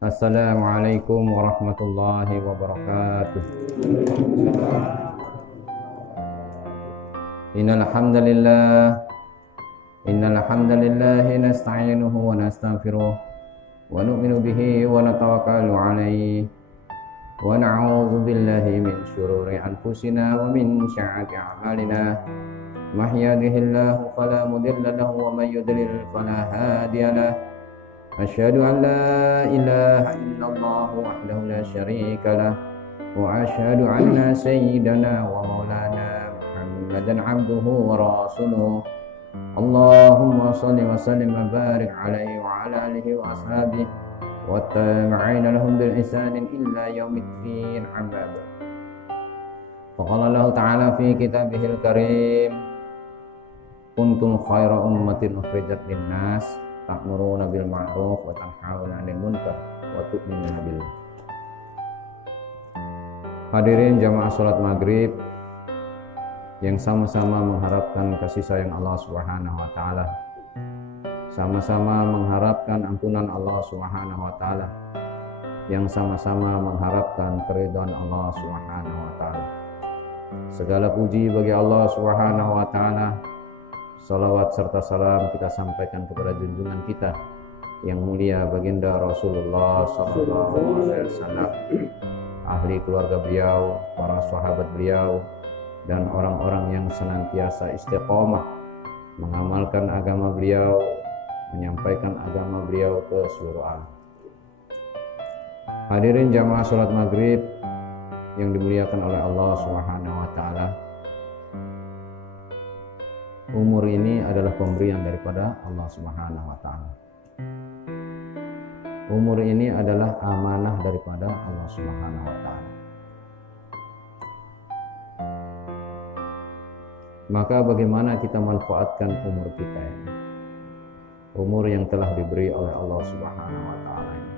Assalamualaikum warahmatullahi wabarakatuh. Innal hamdalillah nasta'inuhu wa nastaghfiruh wa nu'minu bihi wa natawakkalu 'alaihi wa na'udzu billahi min shururi anfusina wa min sayyiati a'malina. May yahdihillahu fala mudilla lahu wa may yudlil fala hadiya lahu. Asyhadu an la ilaha illallah wahdahu la syarika lah wa asyhadu anna sayyidana wa maulana Muhammadan abduhu wa rasuluh. Allahumma shalli wa sallim wa barik alaihi wa ala alihi wa ashabihi wa tabi'ina lahum bil ihsanin illa yaumiddin, amma ba'd. Faqala Allah ta'ala fi kitabihil karim, kuntum khaira ummatin ukhrijat lin-nas ta'muruna bil ma'ruf wa tanhauna 'anil munkar wa tu'minuna billah. Hadirin jamaah salat maghrib yang sama-sama mengharapkan kasih sayang Allah Subhanahu wa taala, sama-sama mengharapkan ampunan Allah Subhanahu wa taala, yang sama-sama mengharapkan keridhaan Allah Subhanahu wa taala. Segala puji bagi Allah Subhanahu wa taala. Salawat serta salam kita sampaikan kepada junjungan kita yang mulia baginda Rasulullah SAW, ahli keluarga beliau, para sahabat beliau, dan orang-orang yang senantiasa istiqomah mengamalkan agama beliau, menyampaikan agama beliau ke seluruh alam. Hadirin jamaah salat maghrib yang dimuliakan oleh Allah Subhanahu wa taala. Umur ini adalah pemberian daripada Allah Subhanahu wa taala. Umur ini adalah amanah daripada Allah Subhanahu wa taala. Maka bagaimana kita manfaatkan umur kita ini? Umur yang telah diberi oleh Allah Subhanahu wa taala ini.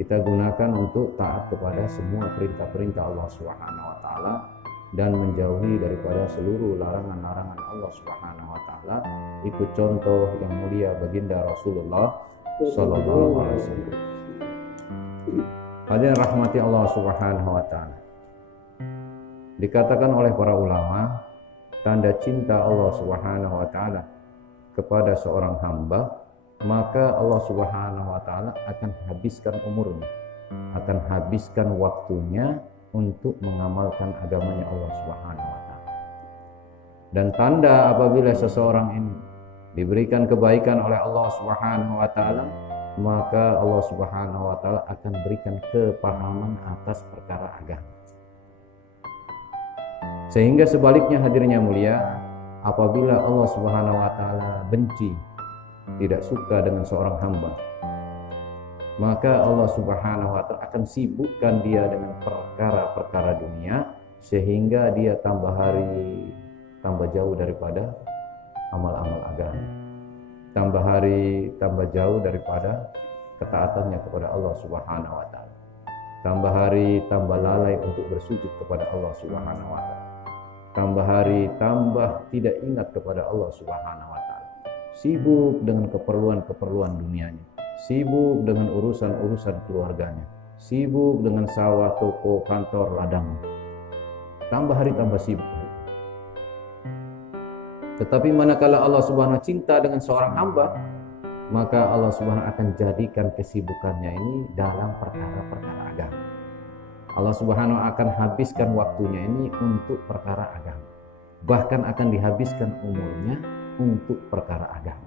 Kita gunakan untuk taat kepada semua perintah-perintah Allah Subhanahu wa taala dan menjauhi daripada seluruh larangan-larangan Allah Subhanahu wa taala. Ikut contoh yang mulia baginda Rasulullah sallallahu alaihi wasallam. Hadirin rahmati Allah Subhanahu wa taala. Dikatakan oleh para ulama, tanda cinta Allah Subhanahu wa taala kepada seorang hamba, maka Allah Subhanahu wa taala akan habiskan umurnya, akan habiskan waktunya untuk mengamalkan agamanya Allah Subhanahu wa taala. Dan tanda apabila seseorang ini diberikan kebaikan oleh Allah Subhanahu wa taala, maka Allah Subhanahu wa taala akan berikan kepahaman atas perkara agama. Sehingga sebaliknya hadirnya mulia, apabila Allah Subhanahu wa taala benci, tidak suka dengan seorang hamba, maka Allah Subhanahu wa taala akan sibukkan dia dengan perkara-perkara dunia, sehingga dia tambah hari tambah jauh daripada amal-amal agama, tambah hari tambah jauh daripada ketaatannya kepada Allah Subhanahu wa taala, tambah hari tambah lalai untuk bersujud kepada Allah Subhanahu wa taala, tambah hari tambah tidak ingat kepada Allah Subhanahu wa taala, sibuk dengan keperluan-keperluan dunianya, sibuk dengan urusan-urusan keluarganya, sibuk dengan sawah, toko, kantor, ladang. Tambah hari tambah sibuk. Tetapi manakala Allah Subhanahu cinta dengan seorang hamba, maka Allah Subhanahu akan jadikan kesibukannya ini dalam perkara-perkara agama. Allah Subhanahu akan habiskan waktunya ini untuk perkara agama. Bahkan akan dihabiskan umurnya untuk perkara agama.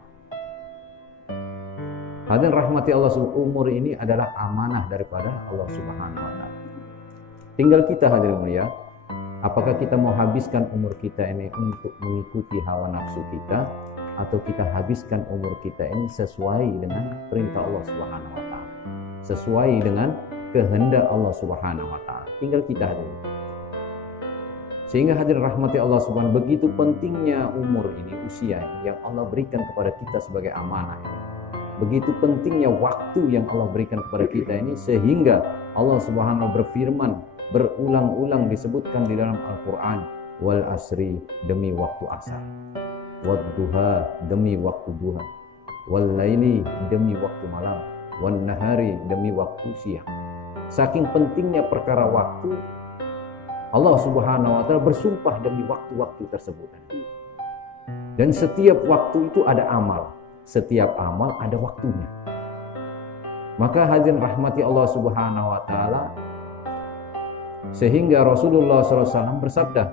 Hadirin rahmati Allah, umur ini adalah amanah daripada Allah Subhanahu wa taala. Tinggal kita hadirin mulia, apakah kita mau habiskan umur kita ini untuk mengikuti hawa nafsu kita, atau kita habiskan umur kita ini sesuai dengan perintah Allah Subhanahu wa taala, sesuai dengan kehendak Allah Subhanahu wa taala. Tinggal kita hadirin. Sehingga hadirin rahmati Allah Subhanahu, begitu pentingnya umur ini, usia ini yang Allah berikan kepada kita sebagai amanah ini. Begitu pentingnya waktu yang Allah berikan kepada kita ini, sehingga Allah Subhanahu berfirman, berulang-ulang disebutkan di dalam Al-Quran, wal asri, demi waktu asar, wad duha, demi waktu duha, wal laili, demi waktu malam, wan nahari, demi waktu siang. Saking pentingnya perkara waktu, Allah Subhanahu wa taala bersumpah demi waktu-waktu tersebut. Dan setiap waktu itu ada amal, setiap amal ada waktunya. Maka hadirin rahmati Allah Subhanahu wa taala, sehingga Rasulullah SAW bersabda,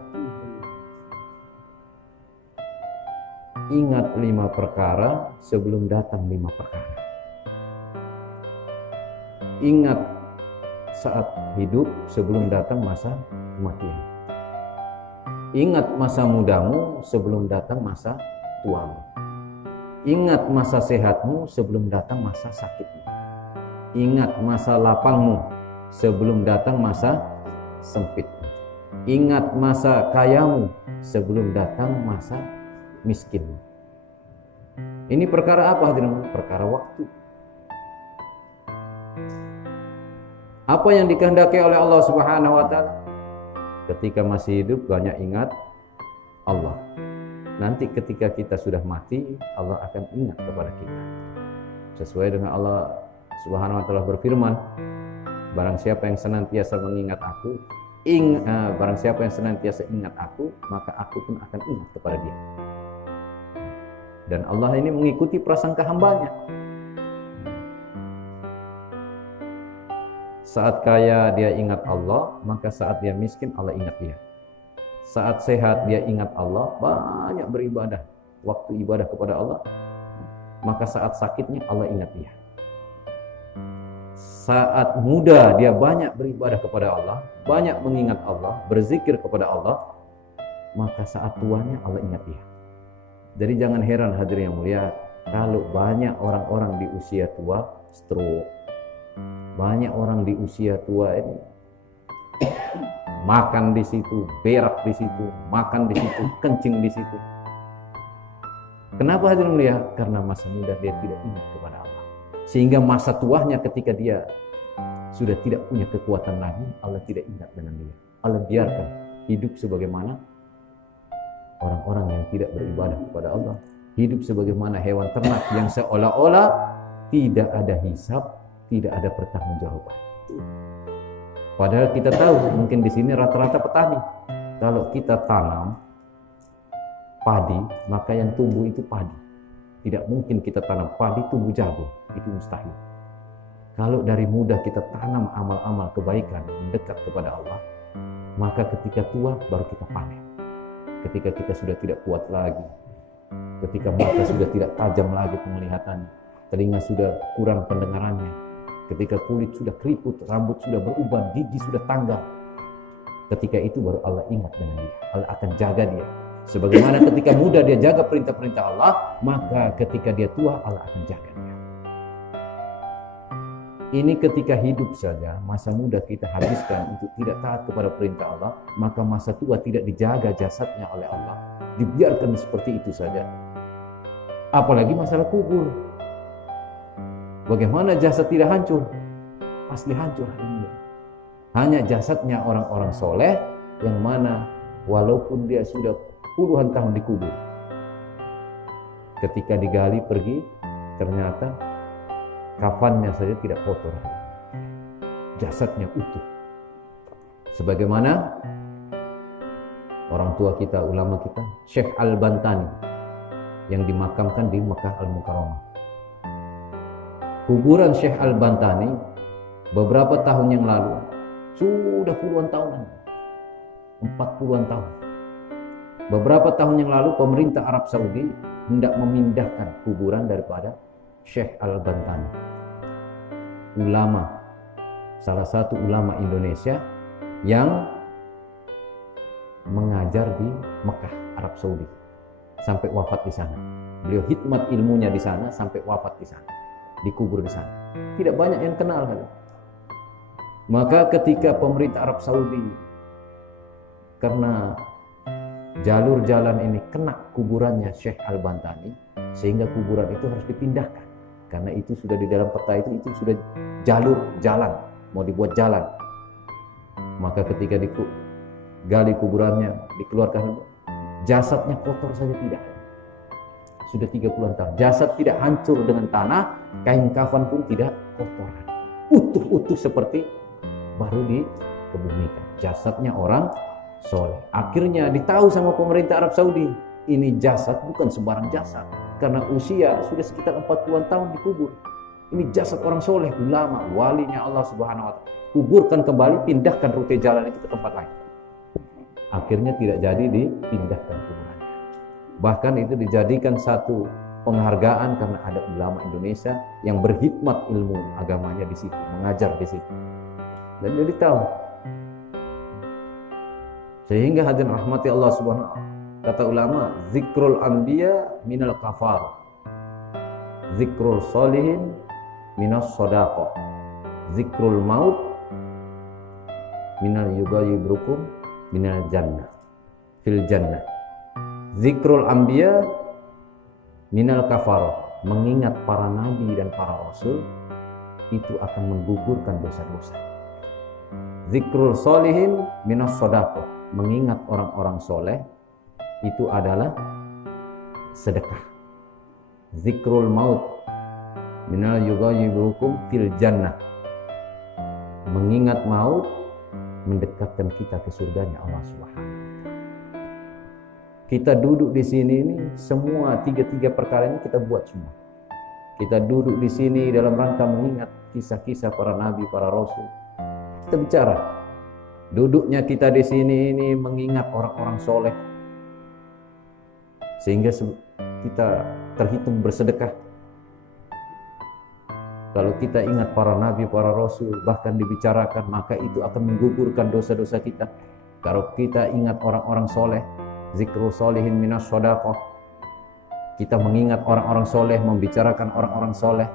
ingat 5 perkara sebelum datang 5 perkara. Ingat saat hidup sebelum datang masa kematian. Ingat masa mudamu sebelum datang masa tuamu. Ingat masa sehatmu sebelum datang masa sakitmu. Ingat masa lapangmu sebelum datang masa sempitmu. Ingat masa kayamu sebelum datang masa miskinmu. Ini perkara apa hadirin? Perkara waktu. Apa yang dikehendaki oleh Allah Subhanahu wa taala? Ketika masih hidup banyak ingat Allah. Nanti ketika kita sudah mati, Allah akan ingat kepada kita. Sesuai dengan Allah Subhanahu wa taala berfirman, barang siapa yang senantiasa mengingat aku, barang siapa yang senantiasa ingat aku, maka aku pun akan ingat kepada dia. Dan Allah ini mengikuti prasangka hambanya. Saat kaya dia ingat Allah, maka saat dia miskin Allah ingat dia. Saat sehat dia ingat Allah, banyak beribadah, waktu ibadah kepada Allah, maka saat sakitnya Allah ingat dia. Saat muda dia banyak beribadah kepada Allah, banyak mengingat Allah, berzikir kepada Allah, maka saat tuanya Allah ingat dia. Jadi jangan heran hadirin yang mulia, kalau banyak orang-orang di usia tua stroke, banyak orang di usia tua ini makan di situ, berak di situ, makan di situ, kencing di situ. Kenapa hadirin mulia? Karena masa muda dia tidak ingat kepada Allah. Sehingga masa tuanya ketika dia sudah tidak punya kekuatan lagi, Allah tidak ingat dengan dia. Allah biarkan hidup sebagaimana orang-orang yang tidak beribadah kepada Allah. Hidup sebagaimana hewan ternak yang seolah-olah tidak ada hisab, tidak ada pertanggungjawaban. Padahal kita tahu, mungkin di sini rata-rata petani. Kalau kita tanam padi, maka yang tumbuh itu padi. Tidak mungkin kita tanam padi tumbuh jagung, itu mustahil. Kalau dari muda kita tanam amal-amal kebaikan, mendekat kepada Allah, maka ketika tua baru kita panen. Ketika kita sudah tidak kuat lagi, ketika mata sudah tidak tajam lagi penglihatannya, telinga sudah kurang pendengarannya, ketika kulit sudah keriput, rambut sudah beruban, gigi sudah tanggal, ketika itu baru Allah ingat dengan dia. Allah akan jaga dia. Sebagaimana ketika muda dia jaga perintah-perintah Allah, maka ketika dia tua Allah akan jaga dia. Ini ketika hidup saja, masa muda kita habiskan untuk tidak taat kepada perintah Allah, maka masa tua tidak dijaga jasadnya oleh Allah, dibiarkan seperti itu saja. Apalagi masalah kubur. Bagaimana jasad tidak hancur? Pasti hancur. Hanya jasadnya orang-orang soleh yang mana walaupun dia sudah puluhan tahun dikubur, ketika digali pergi, ternyata kafannya saja tidak kotor, jasadnya utuh. Sebagaimana orang tua kita, ulama kita, Syekh Al-Bantani yang dimakamkan di Mekah Al-Mukarramah. Kuburan Syekh Al-Bantani beberapa tahun yang lalu, sudah puluhan tahun, 40-an tahun. Beberapa tahun yang lalu pemerintah Arab Saudi hendak memindahkan kuburan daripada Syekh Al-Bantani, ulama, salah satu ulama Indonesia yang mengajar di Mekah, Arab Saudi, sampai wafat di sana. Beliau hikmat ilmunya di sana sampai wafat di sana, dikubur di sana. Tidak banyak yang kenal kan? Maka ketika pemerintah Arab Saudi, karena jalur jalan ini kena kuburannya Syekh Al-Bantani, sehingga kuburan itu harus dipindahkan. Karena itu sudah di dalam peta itu sudah jalur jalan, mau dibuat jalan. Maka ketika digali kuburannya, dikeluarkan, jasadnya kotor saja tidak. sudah 30-an tahun. Jasad tidak hancur dengan tanah, kain kafan pun tidak kotoran. Utuh-utuh seperti baru dikebumikan. Jasadnya orang soleh. Akhirnya ditahu sama pemerintah Arab Saudi, ini jasad bukan sembarang jasad. Karena usia sudah sekitar 40-an tahun dikubur. Ini jasad orang soleh, ulama, walinya Allah Subhanahu wa Ta'ala. Kuburkan kembali, pindahkan rute jalan itu ke tempat lain. Akhirnya tidak jadi dipindahkan kuburannya. Bahkan itu dijadikan satu penghargaan karena ada ulama Indonesia yang berkhidmat ilmu agamanya di situ, mengajar di situ. Dan jadi tahu. Sehingga hadirin rahmati Allah Subhanahu wa Ta'ala, kata ulama, zikrul anbiya minal kafar, zikrul solihin minas sodaqah, zikrul maut minal yughayyirukum minal jannah fil jannah. Zikrul anbiya minal kafarah, mengingat para nabi dan para rasul itu akan menggugurkan dosa-dosa. Zikrul solihin minas sodaqah, mengingat orang-orang soleh itu adalah sedekah. Zikrul maut minal yughayyirukum fil jannah, mengingat maut mendekatkan kita ke surganya Allah Subhanahu wa Ta'ala. Kita duduk di sini ini semua tiga perkara ini kita buat semua. Kita duduk di sini dalam rangka mengingat kisah-kisah para nabi, para rasul. Kita bicara. Duduknya kita di sini ini mengingat orang-orang soleh. Sehingga kita terhitung bersedekah. Kalau kita ingat para nabi, para rasul, bahkan dibicarakan, maka itu akan menggugurkan dosa-dosa kita. Kalau kita ingat orang-orang soleh, zikrul solihin minas sodaqah, kita mengingat orang-orang soleh, membicarakan orang-orang soleh,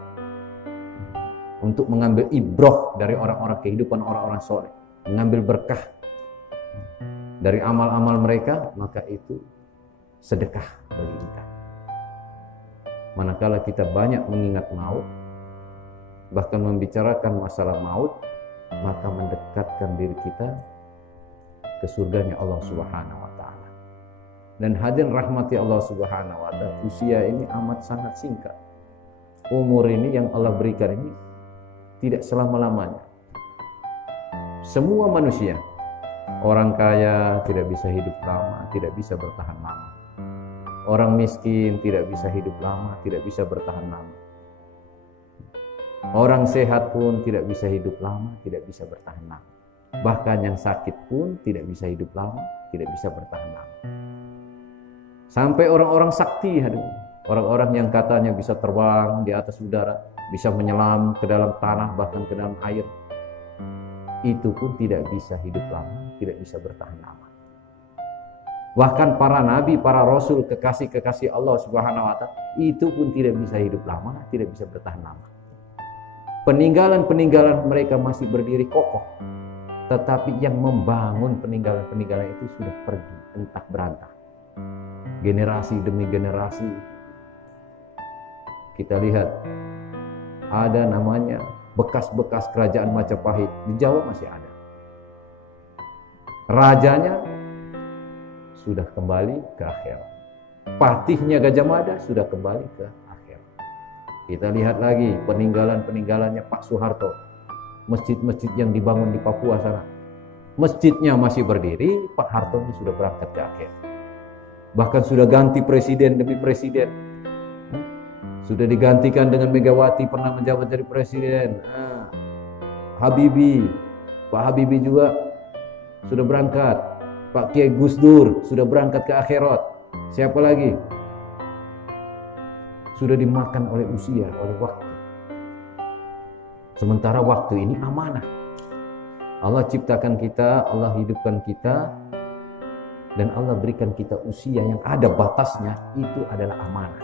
untuk mengambil ibrah dari orang-orang, kehidupan orang-orang soleh, mengambil berkah dari amal-amal mereka, maka itu sedekah bagi kita. Manakala kita banyak mengingat maut, bahkan membicarakan masalah maut, maka mendekatkan diri kita ke surganya Allah Subhanahu wa Ta'ala. Dan hadirin rahmati Allah Subhanahu wa Ta'ala, usia ini amat sangat singkat. Umur ini yang Allah berikan ini tidak selama-lamanya. Semua manusia, orang kaya tidak bisa hidup lama, tidak bisa bertahan lama. Orang miskin tidak bisa hidup lama, tidak bisa bertahan lama. Orang sehat pun tidak bisa hidup lama, tidak bisa bertahan lama. Bahkan yang sakit pun tidak bisa hidup lama, tidak bisa bertahan lama. Sampai orang-orang sakti, orang-orang yang katanya bisa terbang di atas udara, bisa menyelam ke dalam tanah, bahkan ke dalam air, itu pun tidak bisa hidup lama, tidak bisa bertahan lama. Bahkan para nabi, para rasul, kekasih-kekasih Allah Subhanahu wa Ta'ala, itu pun tidak bisa hidup lama, tidak bisa bertahan lama. Peninggalan-peninggalan mereka masih berdiri kokoh, tetapi yang membangun peninggalan-peninggalan itu sudah pergi, entah berantah. Generasi demi generasi, kita lihat ada namanya bekas-bekas kerajaan Majapahit, di Jawa masih ada. Rajanya sudah kembali ke akhirat. Patihnya Gajah Mada sudah kembali ke akhirat. Kita lihat lagi peninggalan-peninggalannya Pak Soeharto. Masjid-masjid yang dibangun di Papua sana. Masjidnya masih berdiri, Pak Harto sudah berangkat ke akhirat. Bahkan sudah ganti presiden demi presiden. Sudah digantikan dengan Megawati, pernah menjabat jadi presiden. Habibie, Pak Habibie juga sudah berangkat. Pak Kiai Gus Dur sudah berangkat ke akhirat. Siapa lagi? Sudah dimakan oleh usia, oleh waktu. Sementara waktu ini amanah. Allah ciptakan kita, Allah hidupkan kita, dan Allah berikan kita usia yang ada batasnya, itu adalah amanah.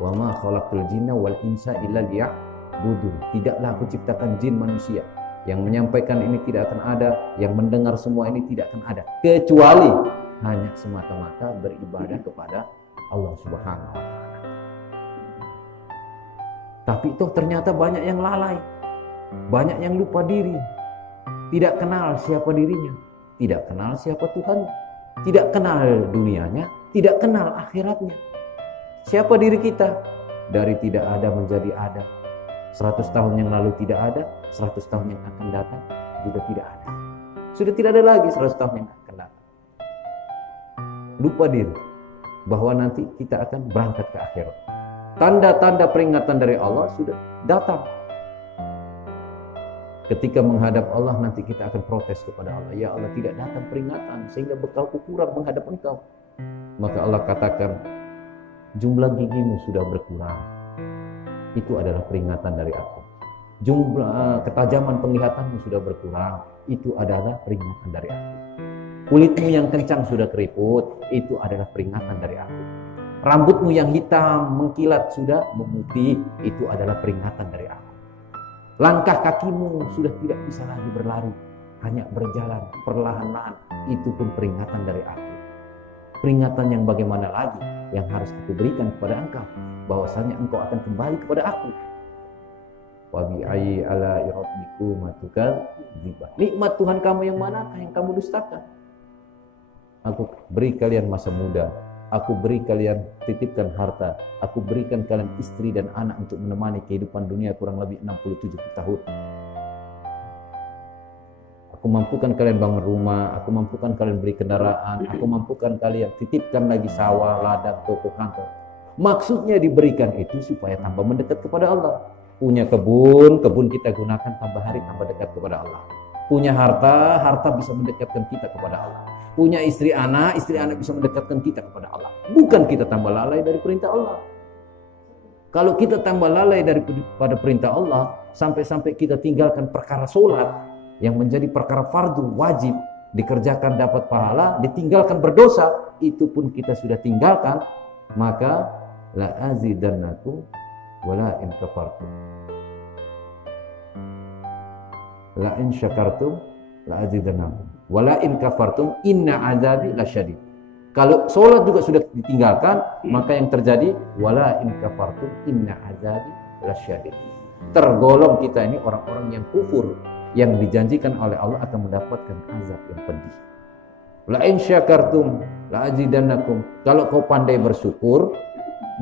Wa ma khalaqtul jinna wal insa illa liya'budun. Tidaklah aku ciptakan jin manusia. Yang menyampaikan ini tidak akan ada, yang mendengar semua ini tidak akan ada, kecuali hanya semata-mata beribadah kepada Allah Subhanahu wa Ta'ala. Tapi toh ternyata banyak yang lalai, banyak yang lupa diri, tidak kenal siapa dirinya, tidak kenal siapa Tuhannya, tidak kenal dunianya, tidak kenal akhiratnya. Siapa diri kita? Dari tidak ada menjadi ada. 100 tahun yang lalu tidak ada, 100 tahun yang akan datang juga tidak ada. Sudah tidak ada lagi 100 tahun yang akan datang. Lupa diri bahwa nanti kita akan berangkat ke akhirat. Tanda-tanda peringatan dari Allah sudah datang. Ketika menghadap Allah nanti kita akan protes kepada Allah. Ya Allah, tidak datang peringatan sehingga bekalku kurang menghadap Engkau. Maka Allah katakan, jumlah gigimu sudah berkurang. Itu adalah peringatan dari aku. Jumlah ketajaman penglihatanmu sudah berkurang. Itu adalah peringatan dari aku. Kulitmu yang kencang sudah keriput. Itu adalah peringatan dari aku. Rambutmu yang hitam mengkilat sudah memutih. Itu adalah peringatan dari aku. Langkah kakimu sudah tidak bisa lagi berlari, hanya berjalan perlahan-lahan. Itu pun peringatan dari aku. Peringatan yang bagaimana lagi yang harus aku berikan kepada engkau, bahwasanya engkau akan kembali kepada aku. Wa bi ayyi ala rabbikuma tukadzibun. Nikmat Tuhan kamu yang manakah yang kamu dustakan? Aku beri kalian masa muda, aku beri kalian, titipkan harta, aku berikan kalian istri dan anak untuk menemani kehidupan dunia kurang lebih 67 tahun. Aku mampukan kalian bangun rumah, aku mampukan kalian beri kendaraan, aku mampukan kalian titipkan lagi sawah, ladang, toko, kantor. Maksudnya diberikan itu supaya tambah mendekat kepada Allah. Punya kebun kita gunakan tambah hari tambah dekat kepada Allah. Punya harta, harta bisa mendekatkan kita kepada Allah. Punya istri anak bisa mendekatkan kita kepada Allah. Bukan kita tambah lalai dari perintah Allah. Kalau kita tambah lalai daripada perintah Allah, sampai-sampai kita tinggalkan perkara sholat, yang menjadi perkara fardu wajib dikerjakan dapat pahala, ditinggalkan berdosa, itu pun kita sudah tinggalkan, maka la azidannakum wala in kafartum. La in syakartum la azidannakum wala in kafartum inna azabi lasyadid. Kalau sholat juga sudah ditinggalkan, maka yang terjadi wala in kafartum inna azabi lasyadid. Tergolong kita ini orang-orang yang kufur, yang dijanjikan oleh Allah akan mendapatkan azab yang pedih. La in syakartum la azidannakum. Kalau kau pandai bersyukur,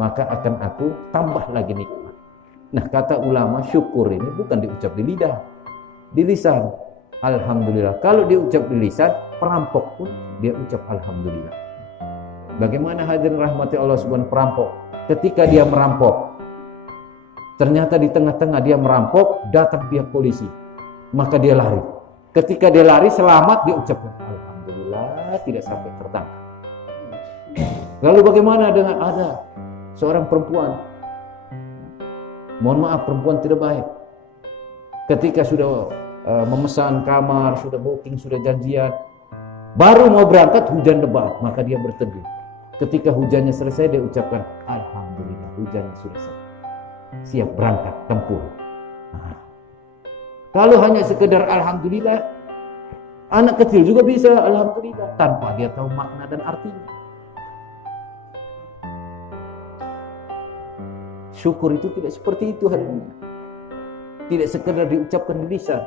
maka akan aku tambah lagi nikmat. Nah, kata ulama, syukur ini bukan diucap di lidah, di lisan. Alhamdulillah. Kalau diucap di lisan, perampok pun dia ucap alhamdulillah. Bagaimana hadirin rahmati Allah subhanahu perampok? Ketika dia merampok, ternyata di tengah-tengah dia merampok, datang pihak polisi. Maka dia lari. Ketika dia lari selamat, dia ucapkan alhamdulillah tidak sampai tertangkap. Lalu bagaimana dengan ada seorang perempuan, mohon maaf, perempuan tidak baik, ketika sudah memesan kamar, sudah booking, sudah janjian, baru mau berangkat hujan lebat, maka dia berteduh. Ketika hujannya selesai, dia ucapkan alhamdulillah hujannya sudah selesai, siap berangkat tempur. Kalau hanya sekedar alhamdulillah, anak kecil juga bisa alhamdulillah tanpa dia tahu makna dan artinya. Syukur itu tidak seperti itu halnya. Tidak sekedar diucapkan di lisan,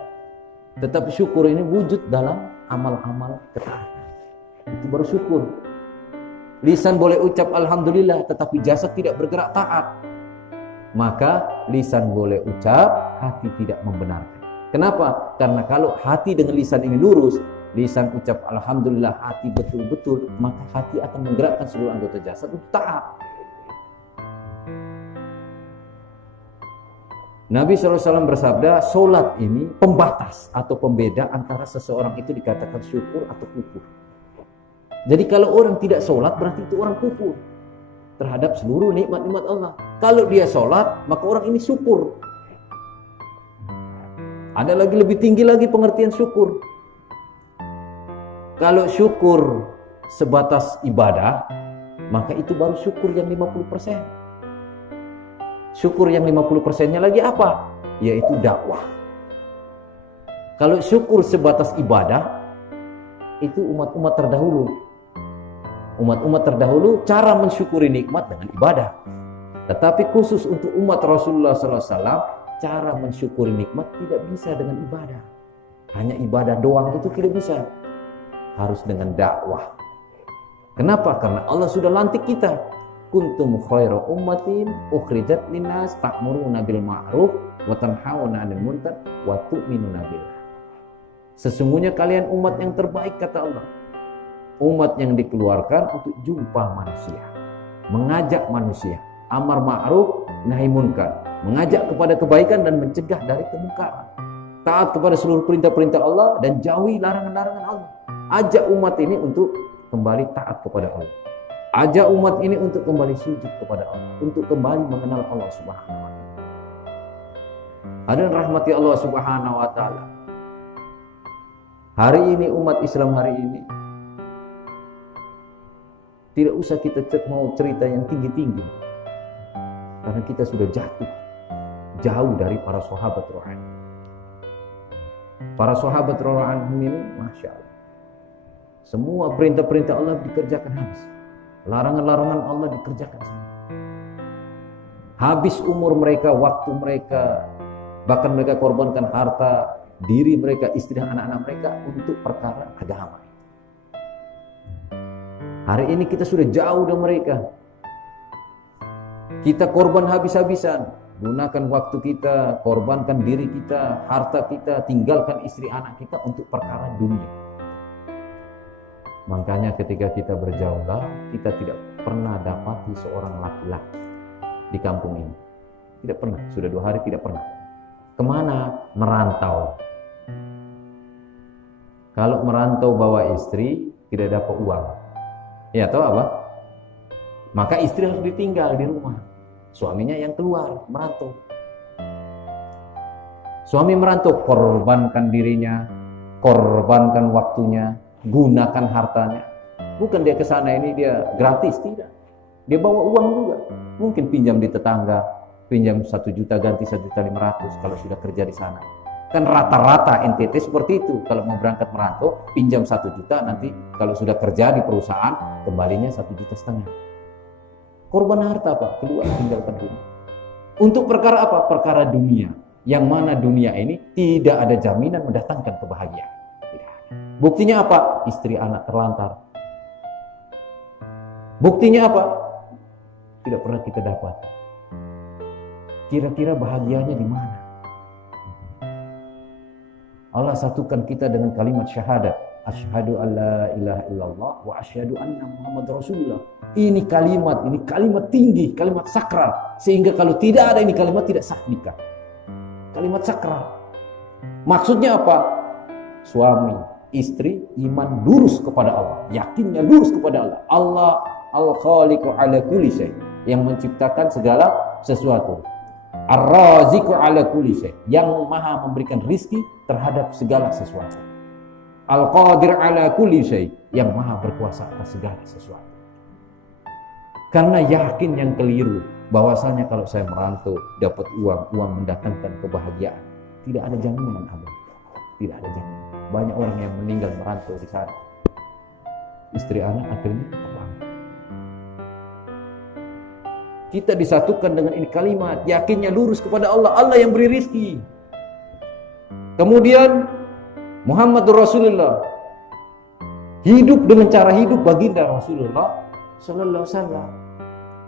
tetapi syukur ini wujud dalam amal-amal ketaatan. Itu baru syukur. Lisan boleh ucap alhamdulillah, tetapi jasad tidak bergerak taat. Maka lisan boleh ucap, hati tidak membenarkan. Kenapa? Karena kalau hati dengan lisan ini lurus, lisan ucap alhamdulillah, hati betul-betul, maka hati akan menggerakkan seluruh anggota jasad untuk taat. Nabi SAW bersabda, solat ini pembatas atau pembeda antara seseorang itu dikatakan syukur atau kufur. Jadi kalau orang tidak solat, berarti itu orang kufur terhadap seluruh nikmat-nikmat Allah. Kalau dia solat, maka orang ini syukur. Ada lagi lebih tinggi lagi pengertian syukur. Kalau syukur sebatas ibadah, maka itu baru syukur yang 50%. Syukur yang 50%-nya lagi apa? Yaitu dakwah. Kalau syukur sebatas ibadah, itu umat-umat terdahulu. Umat-umat terdahulu cara mensyukuri nikmat dengan ibadah. Tetapi khusus untuk umat Rasulullah SAW, cara mensyukuri nikmat tidak bisa dengan ibadah. Hanya ibadah doang itu tidak bisa. Harus dengan dakwah. Kenapa? Karena Allah sudah lantik kita. kuntum khaira ummatin ukhrijat linnas ta'muruna bil ma'ruf wa tanhauna 'anil munkar wa tu'minuna billah. Sesungguhnya kalian umat yang terbaik, kata Allah. Umat yang dikeluarkan untuk jumpa manusia, mengajak manusia, amar ma'ruf nahi munkar, mengajak kepada kebaikan dan mencegah dari kemungkaran, taat kepada seluruh perintah-perintah Allah dan jauhi larangan-larangan Allah. Ajak umat ini untuk kembali taat kepada Allah. Ajak umat ini untuk kembali sujud kepada Allah, untuk kembali mengenal Allah Subhanahu wa taala. Hadirin rahmati Allah Subhanahu wa taala. Hari ini umat Islam hari ini tidak usah kita mau cerita yang tinggi-tinggi, karena kita sudah jauh dari para sahabat rohani. Para sahabat rohani ini, masya Allah, semua perintah-perintah Allah dikerjakan habis. Larangan-larangan Allah dikerjakan semua. Habis umur mereka, waktu mereka, bahkan mereka korbankan harta, diri mereka, istri dan anak-anak mereka untuk perkara agama. Hari ini kita sudah jauh dari mereka. Kita korban habis-habisan, gunakan waktu kita, korbankan diri kita, harta kita, tinggalkan istri anak kita untuk perkara dunia. Makanya ketika kita berjauh, kita tidak pernah dapati seorang laki-laki di kampung ini. Tidak pernah, sudah 2 hari tidak pernah. Kemana? Merantau. Kalau merantau bawa istri, tidak dapat uang. Ya, tahu apa? Maka istri harus ditinggal di rumah. Suaminya yang keluar, merantau. Suami merantau, korbankan dirinya, korbankan waktunya, gunakan hartanya. Bukan dia ke sana ini dia gratis, tidak. Dia bawa uang juga. Mungkin pinjam di tetangga, pinjam 1 juta ganti 1.500.000 kalau sudah kerja di sana. Kan rata-rata NTT seperti itu. Kalau mau berangkat merantau, pinjam 1 juta, nanti kalau sudah kerja di perusahaan, kembalinya 1,5 juta. Korban harta Pak, keluar tinggalkan rumah. Untuk perkara apa? Perkara dunia. Yang mana dunia ini tidak ada jaminan mendatangkan kebahagiaan. Buktinya apa? Istri anak terlantar. Buktinya apa? Tidak pernah kita dapat. Kira-kira bahagianya di mana? Allah satukan kita dengan kalimat syahadat. Asyhadu an la ilaha illallah wa asyhadu anna Muhammad Rasulullah. Ini kalimat tinggi, kalimat sakral. Sehingga kalau tidak ada ini kalimat tidak sah nikah. Kalimat sakral. Maksudnya apa? Suami, istri, iman lurus kepada Allah. Yakinnya lurus kepada Allah. Allah al-khaliqu ala kulli syai, yang menciptakan segala sesuatu. Ar-raziqu ala kulli syai, yang maha memberikan rizki terhadap segala sesuatu. Al-qadir ala kulli syai, yang maha berkuasa atas segala sesuatu. Karena yakin yang keliru bahwasanya kalau saya merantau dapat uang mendatangkan kebahagiaan, tidak ada jaminan abang. Tidak ada jaminan. Banyak orang yang meninggal merantau di sana. Istri anak akhirnya terlantar. Kita disatukan dengan ini kalimat, yakinnya lurus kepada Allah. Allah yang beri rizki. Kemudian Muhammadur Rasulullah, hidup dengan cara hidup baginda Rasulullah sallallahu alaihi wasallam.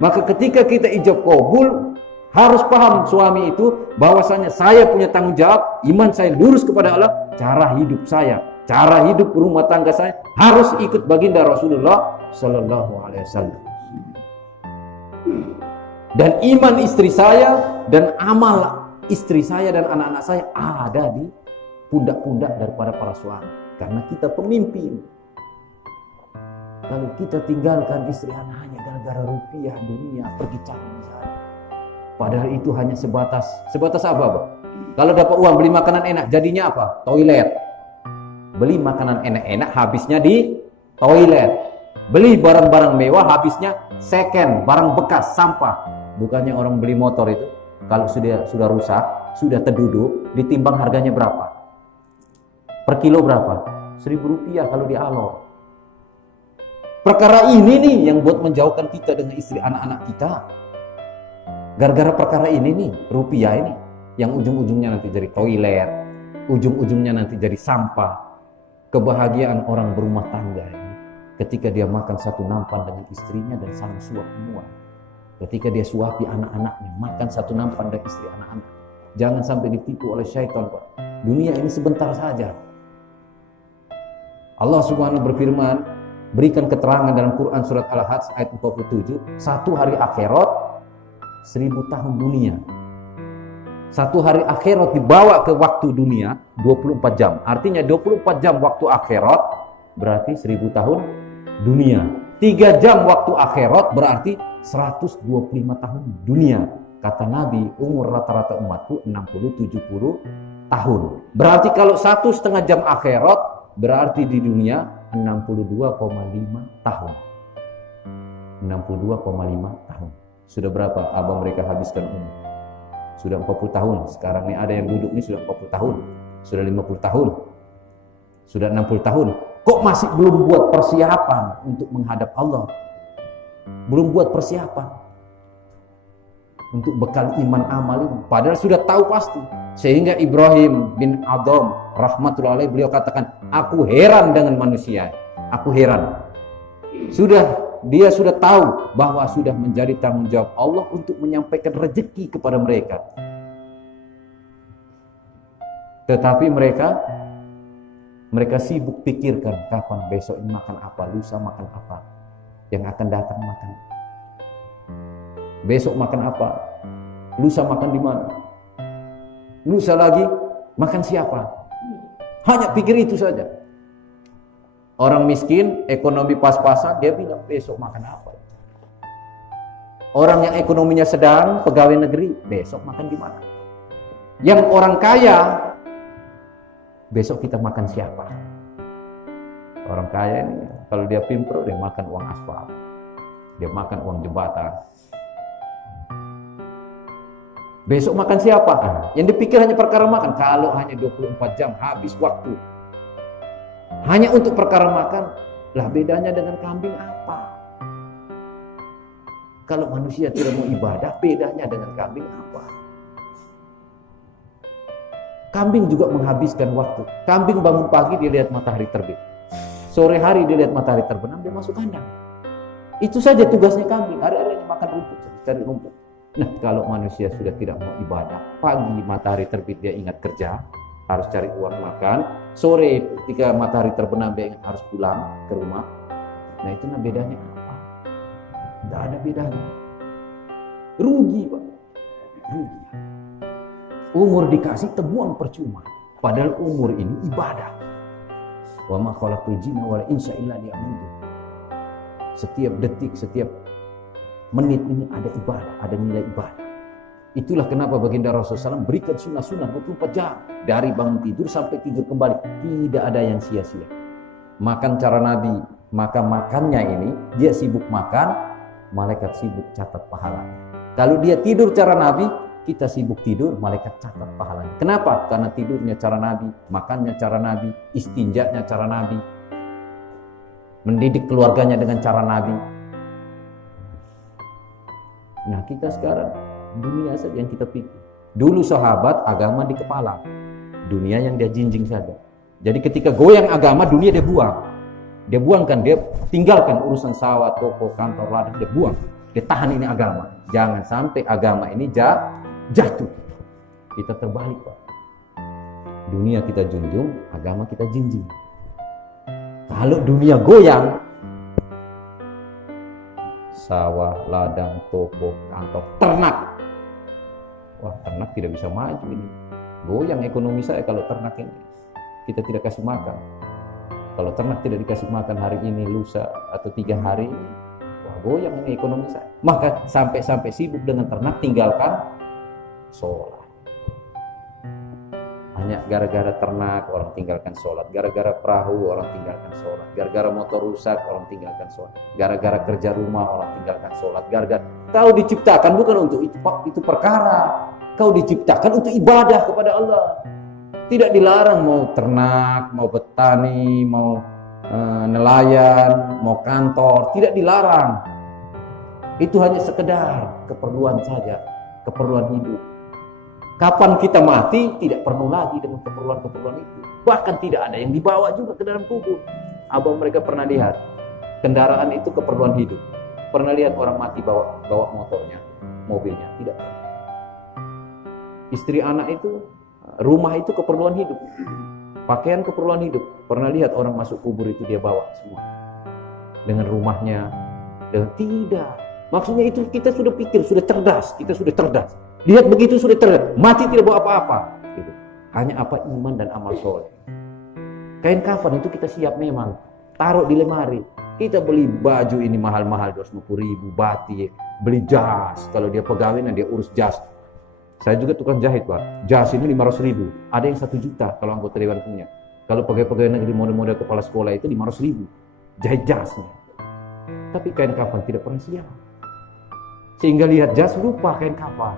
Maka ketika kita ijab qabul, harus paham suami itu bahwasanya saya punya tanggung jawab, iman saya lurus kepada Allah, cara hidup saya, cara hidup rumah tangga saya harus ikut baginda Rasulullah sallallahu alaihi wasallam. Dan iman istri saya dan amal istri saya dan anak-anak saya ada di pundak-pundak daripada para suami, karena kita pemimpin. Kalau kita tinggalkan istri anak hanya gara-gara rupiah dunia, pergi cari di sana. Padahal itu hanya sebatas apa, Bang? Kalau dapat uang beli makanan enak, jadinya apa? Toilet. Beli makanan enak-enak, habisnya di toilet. Beli barang-barang mewah, habisnya second, barang bekas, sampah. Bukannya orang beli motor itu, kalau sudah rusak, sudah terduduk, ditimbang harganya berapa? Per kilo berapa? Rp1.000 kalau di Alor. Perkara ini nih yang buat menjauhkan kita dengan istri anak-anak kita. Gara-gara perkara ini nih, rupiah ini, yang ujung-ujungnya nanti jadi toilet, ujung-ujungnya nanti jadi sampah. Kebahagiaan orang berumah tangga ini, ketika dia makan satu nampan dengan istrinya dan saling suap semua. Ketika dia suapi anak-anaknya, makan satu nampan dan istri anak-anak. Jangan sampai ditipu oleh syaitan, Pak. Dunia ini sebentar saja. Allah Subhanahu berfirman, berikan keterangan dalam Quran surat Al-Hajj ayat 47, satu hari akhirat 1000 tahun dunia. Satu hari akhirat dibawa ke waktu dunia 24 jam. Artinya 24 jam waktu akhirat berarti 1000 tahun dunia. 3 jam waktu akhirat berarti 125 tahun dunia. Kata Nabi, umur rata-rata umatku 60-70 tahun. Berarti kalau 1,5 jam akhirat berarti di dunia 62,5 tahun. 62,5 tahun. Sudah berapa abang mereka habiskan umur? Sudah 40 tahun. Sekarang ini ada yang duduk ini sudah 40 tahun. Sudah 50 tahun. Sudah 60 tahun. Kok masih belum buat persiapan untuk menghadap Allah? Belum buat persiapan untuk bekal iman amal ini. Padahal sudah tahu pasti. Sehingga Ibrahim bin Adham rahmatullahi alaih beliau katakan, aku heran dengan manusia. Aku heran. Dia sudah tahu bahwa sudah menjadi tanggung jawab Allah untuk menyampaikan rezeki kepada mereka. Tetapi mereka sibuk pikirkan kapan besok ini makan apa, lusa makan apa, yang akan datang makan. Besok makan apa, lusa makan di mana, lusa lagi makan siapa. Hanya pikir itu saja. Orang miskin, ekonomi pas-pasan, dia bilang besok makan apa. Orang yang ekonominya sedang, pegawai negeri, besok makan di mana. Yang orang kaya, besok kita makan siapa. Orang kaya ini, kalau dia pimpro, dia makan uang aspal, dia makan uang jembatan. Besok makan siapa? Yang dipikir hanya perkara makan. Kalau hanya 24 jam habis waktu hanya untuk perkara makan, lah bedanya dengan kambing apa? Kalau manusia tidak mau ibadah, bedanya dengan kambing apa? Kambing juga menghabiskan waktu. Kambing bangun pagi dia lihat matahari terbit. Sore hari dia lihat matahari terbenam, dia masuk kandang. Itu saja tugasnya kambing. Hari-harinya makan rumput, cari rumput. Nah, kalau manusia sudah tidak mau ibadah, pagi matahari terbit dia ingat kerja, harus cari uang makan. Sore ketika matahari terbenam dia ingat harus pulang ke rumah. Nah, itu bedanya apa? Tidak ada bedanya. Rugi, Pak. Rugi. Umur dikasih terbuang percuma. Padahal umur ini ibadah. Wa ma khalaqtul jinna wal insa illa liya'budun. Setiap detik, setiap menit ini ada ibadah, ada nilai ibadah. Itulah kenapa baginda Rasulullah SAW berikan sunnah-sunnah 24 jam. Dari bangun tidur sampai tidur kembali. Tidak ada yang sia-sia. Makan cara Nabi. Maka makannya ini, dia sibuk makan, malaikat sibuk catat pahala. Kalau dia tidur cara Nabi, kita sibuk tidur, malaikat catat pahalanya. Kenapa? Karena tidurnya cara Nabi, makannya cara Nabi, istinjanya cara Nabi, mendidik keluarganya dengan cara Nabi. Nah, kita sekarang dunia saja yang kita pikir. Dulu sahabat agama di kepala, dunia yang dia jinjing saja. Jadi ketika goyang agama, dunia dia buang. Dia buangkan, dia tinggalkan urusan sawah, toko, kantor, ladang, dia buang. Dia tahan ini agama. Jangan sampai agama ini jatuh. Kita terbalik, Pak. Dunia kita junjung, agama kita jinjing. Kalau dunia goyang, sawah, ladang, toko, kantor, ternak. Wah, ternak tidak bisa maju ini. Goyang ekonomi saya kalau ternak ini. Kita tidak kasih makan. Kalau ternak tidak dikasih makan hari ini, lusa, atau 3 hari ini, wah, goyang ini ekonomi saya. Maka sampai sibuk dengan ternak, tinggalkan sholat. Hanya gara-gara ternak orang tinggalkan sholat, gara-gara perahu orang tinggalkan sholat, gara-gara motor rusak orang tinggalkan sholat, gara-gara kerja rumah orang tinggalkan sholat, gara-gara kau diciptakan bukan untuk itu perkara, kau diciptakan untuk ibadah kepada Allah. Tidak dilarang mau ternak, mau petani, mau nelayan, mau kantor, tidak dilarang. Itu hanya sekedar keperluan saja, keperluan hidup. Kapan kita mati, tidak perlu lagi dengan keperluan-keperluan itu. Bahkan tidak ada yang dibawa juga ke dalam kubur. Abang mereka pernah lihat, kendaraan itu keperluan hidup. Pernah lihat orang mati bawa motornya, mobilnya? Tidak pernah. Istri, anak itu, rumah itu keperluan hidup. Pakaian keperluan hidup. Pernah lihat orang masuk kubur itu dia bawa semua? Dengan rumahnya. Tidak. Maksudnya itu kita sudah pikir, sudah cerdas. Kita sudah cerdas. Lihat begitu sudah cerdas. Mati tidak bawa apa-apa. Gitu. Hanya apa? Iman dan amal soleh. Kain kafan itu kita siap memang. Taruh di lemari. Kita beli baju ini mahal-mahal 250.000, batik. Beli jas. Kalau dia pegawai, dia urus jas. Saya juga tukang jahit, Pak. Jas ini 500.000. Ada yang 1 juta kalau anggota dewan punya. Kalau pegawai negeri model-model kepala sekolah itu 500.000. Jahit jasnya. Tapi kain kafan tidak pernah siap. Sehingga lihat jas lupa kain kafan.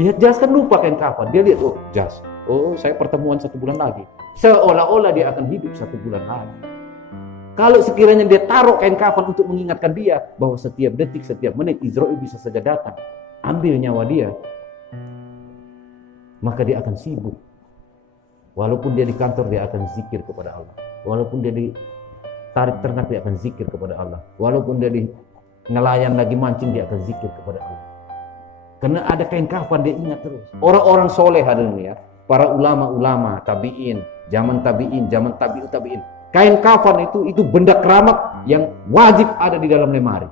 Lihat jas kan lupa kain kafan. Dia lihat, oh jas. Oh saya pertemuan 1 bulan lagi. Seolah-olah dia akan hidup 1 bulan lagi. Kalau sekiranya dia taruh kain kafan untuk mengingatkan dia bahwa setiap detik, setiap menit Israel bisa saja datang. Ambil nyawa dia. Maka dia akan sibuk. Walaupun dia di kantor, dia akan zikir kepada Allah. Walaupun dia di tarik ternak, dia akan zikir kepada Allah. Walaupun dia di nelayan lagi mancing, dia akan zikir kepada Allah. Karena ada kain kafan, dia ingat terus. Orang-orang soleh hadirin ya, para ulama-ulama, tabi'in, zaman tabi'ut tabi'in. Kain kafan itu benda keramat yang wajib ada di dalam lemari.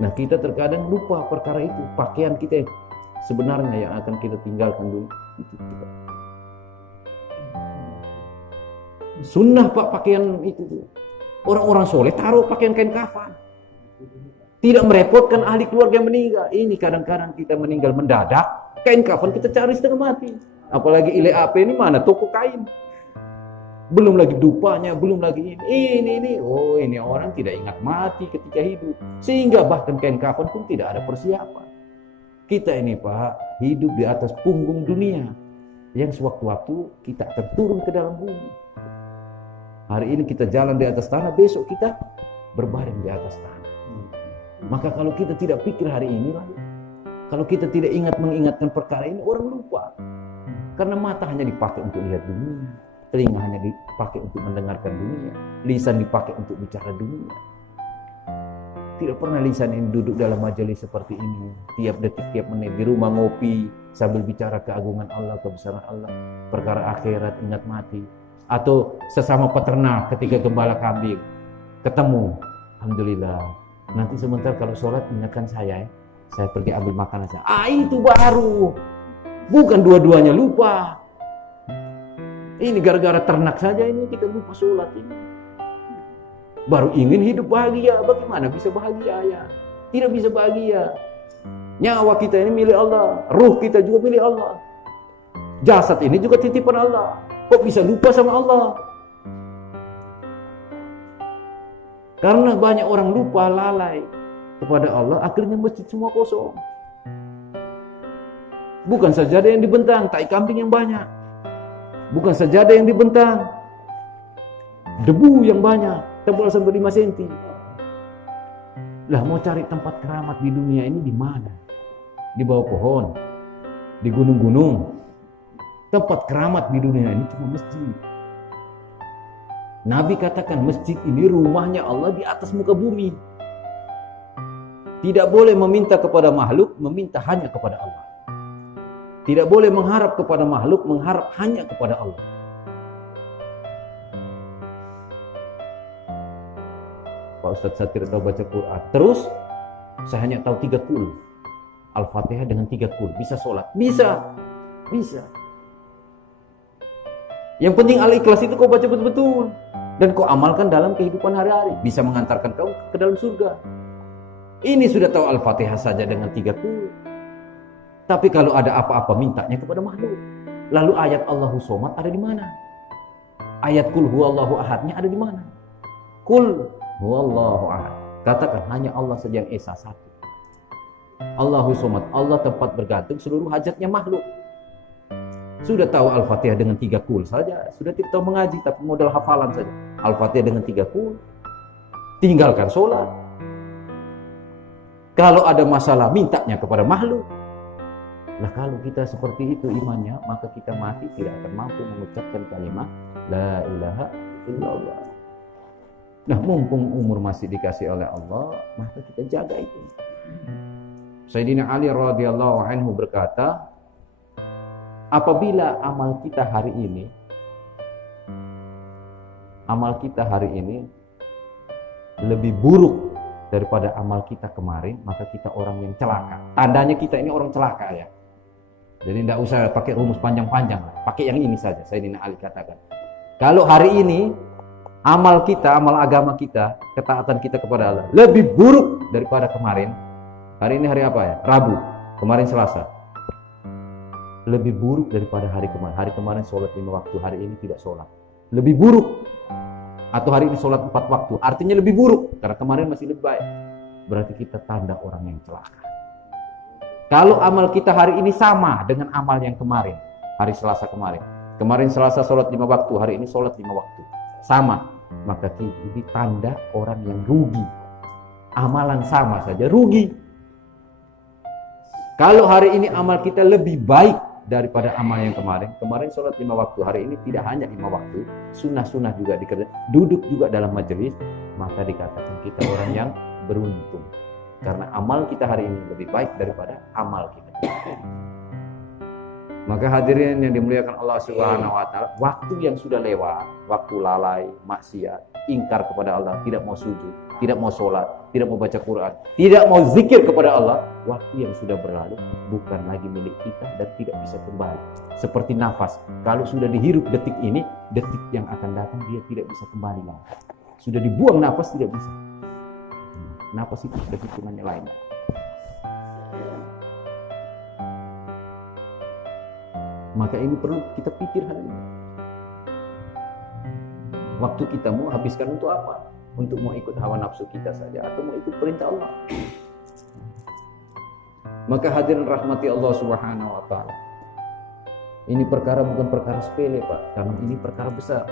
Nah kita terkadang lupa perkara itu. Pakaian kita sebenarnya yang akan kita tinggalkan dulu. Sunnah Pak pakaian itu. Orang-orang soleh taruh pakaian kain kafan. Tidak merepotkan ahli keluarga yang meninggal. Ini kadang-kadang kita meninggal mendadak. Kain kafan kita cari setengah mati. Apalagi ILAP ini mana toko kain. Belum lagi dupanya, belum lagi ini. Oh ini orang tidak ingat mati ketika hidup. Sehingga bahkan kain kafan pun tidak ada persiapan. Kita ini Pak, hidup di atas punggung dunia. Yang sewaktu-waktu kita akan turun ke dalam bumi. Hari ini kita jalan di atas tanah, besok kita berbaring di atas tanah. Maka kalau kita tidak pikir hari ini lalu, kalau kita tidak mengingatkan perkara ini, orang lupa. Karena mata hanya dipakai untuk lihat dunia, telinga hanya dipakai untuk mendengarkan dunia, lisan dipakai untuk bicara dunia. Tidak pernah lisan ini duduk dalam majelis seperti ini, tiap detik, tiap menit, di rumah ngopi, sambil bicara keagungan Allah, kebesaran Allah, perkara akhirat, ingat mati. Atau sesama peternak ketika gembala kambing, ketemu, alhamdulillah. Nanti sebentar kalau sholat ingatkan saya ya, saya pergi ambil makanan saya. Itu baru, bukan dua-duanya lupa. Ini gara-gara ternak saja ini kita lupa sholat ini. Baru ingin hidup bahagia, bagaimana bisa bahagia ya? Tidak bisa bahagia. Nyawa kita ini milik Allah, ruh kita juga milik Allah. Jasad ini juga titipan Allah. Kok bisa lupa sama Allah? Karena banyak orang lupa, lalai kepada Allah, akhirnya masjid semua kosong. Bukan sajadah yang dibentang, tai kambing yang banyak. Bukan sajadah yang dibentang, debu yang banyak, tebal sampai 5 cm. Lah mau cari tempat keramat di dunia ini di mana? Di bawah pohon, di gunung-gunung. Tempat keramat di dunia ini cuma masjid. Nabi katakan masjid ini rumahnya Allah di atas muka bumi. Tidak boleh meminta kepada makhluk, meminta hanya kepada Allah. Tidak boleh mengharap kepada makhluk, mengharap hanya kepada Allah. Pak Ustadz saya tidak tahu baca Quran. Terus saya hanya tahu 3 kul. Al-Fatihah dengan 3 kul. Bisa sholat? Bisa. Yang penting Al-Ikhlas itu kau baca betul-betul. Dan kau amalkan dalam kehidupan hari-hari. Bisa mengantarkan kau ke dalam surga. Ini sudah tahu Al-Fatihah saja dengan 3 kul. Tapi kalau ada apa-apa mintanya kepada makhluk. Lalu ayat Allahu Somad ada di mana? Ayat Kul Huwallahu Ahadnya ada di mana? Kul Huwallahu Ahad. Katakan hanya Allah saja yang Esa satu. Allahu Somad. Allah tempat bergantung seluruh hajatnya makhluk. Sudah tahu Al-Fatihah dengan 3 kul saja. Sudah tidak tahu mengaji tapi modal hafalan saja. Al-Fatihah dengan 3 kul. Tinggalkan sholat. Kalau ada masalah mintanya kepada makhluk. Nah kalau kita seperti itu imannya, maka kita mati tidak akan mampu mengucapkan kalimat La ilaha illallah. Nah, mumpung umur masih dikasih oleh Allah, maka kita jaga itu. Sayyidina Ali radhiyallahu anhu berkata, apabila amal kita hari ini lebih buruk daripada amal kita kemarin, maka kita orang yang celaka. Tandanya kita ini orang celaka ya. Jadi tidak usah pakai rumus panjang-panjang lah. Pakai yang ini saja, Sayyidina Ali katakan. Kalau hari ini amal kita, amal agama kita, ketaatan kita kepada Allah lebih buruk daripada kemarin. Hari ini hari apa ya? Rabu. Kemarin Selasa. Lebih buruk daripada hari kemarin. Hari kemarin sholat 5 waktu, hari ini tidak sholat. Lebih buruk. Atau hari ini sholat 4 waktu. Artinya lebih buruk. Karena kemarin masih lebih baik. Berarti kita tanda orang yang celaka. Kalau amal kita hari ini sama dengan amal yang kemarin. Hari Selasa kemarin. Kemarin Selasa sholat 5 waktu, hari ini sholat 5 waktu. Sama, maka ini tanda orang yang rugi. Amalan sama saja rugi. Kalau hari ini amal kita lebih baik daripada amal yang kemarin. Kemarin sholat 5 waktu, hari ini tidak hanya 5 waktu, sunnah-sunnah juga dikerjakan, duduk juga dalam majelis, maka dikatakan kita orang yang beruntung. Karena amal kita hari ini lebih baik daripada amal kita. Maka hadirin yang dimuliakan Allah Subhanahu wa taala, waktu yang sudah lewat, waktu lalai, maksiat, ingkar kepada Allah, tidak mau sujud, tidak mau sholat, tidak mau baca Quran, tidak mau zikir kepada Allah, waktu yang sudah berlalu bukan lagi milik kita dan tidak bisa kembali. Seperti nafas, kalau sudah dihirup detik ini, detik yang akan datang dia tidak bisa kembali lagi. Sudah dibuang nafas tidak bisa. Nafas itu sudah hitungannya lain. Maka ini perlu kita pikir hari ini. Waktu kita mau habiskan untuk apa? Untuk mau ikut hawa nafsu kita saja atau mau ikut perintah Allah? Maka hadirin rahmati Allah Subhanahu wa taala. Ini perkara bukan perkara sepele, Pak, karena ini perkara besar.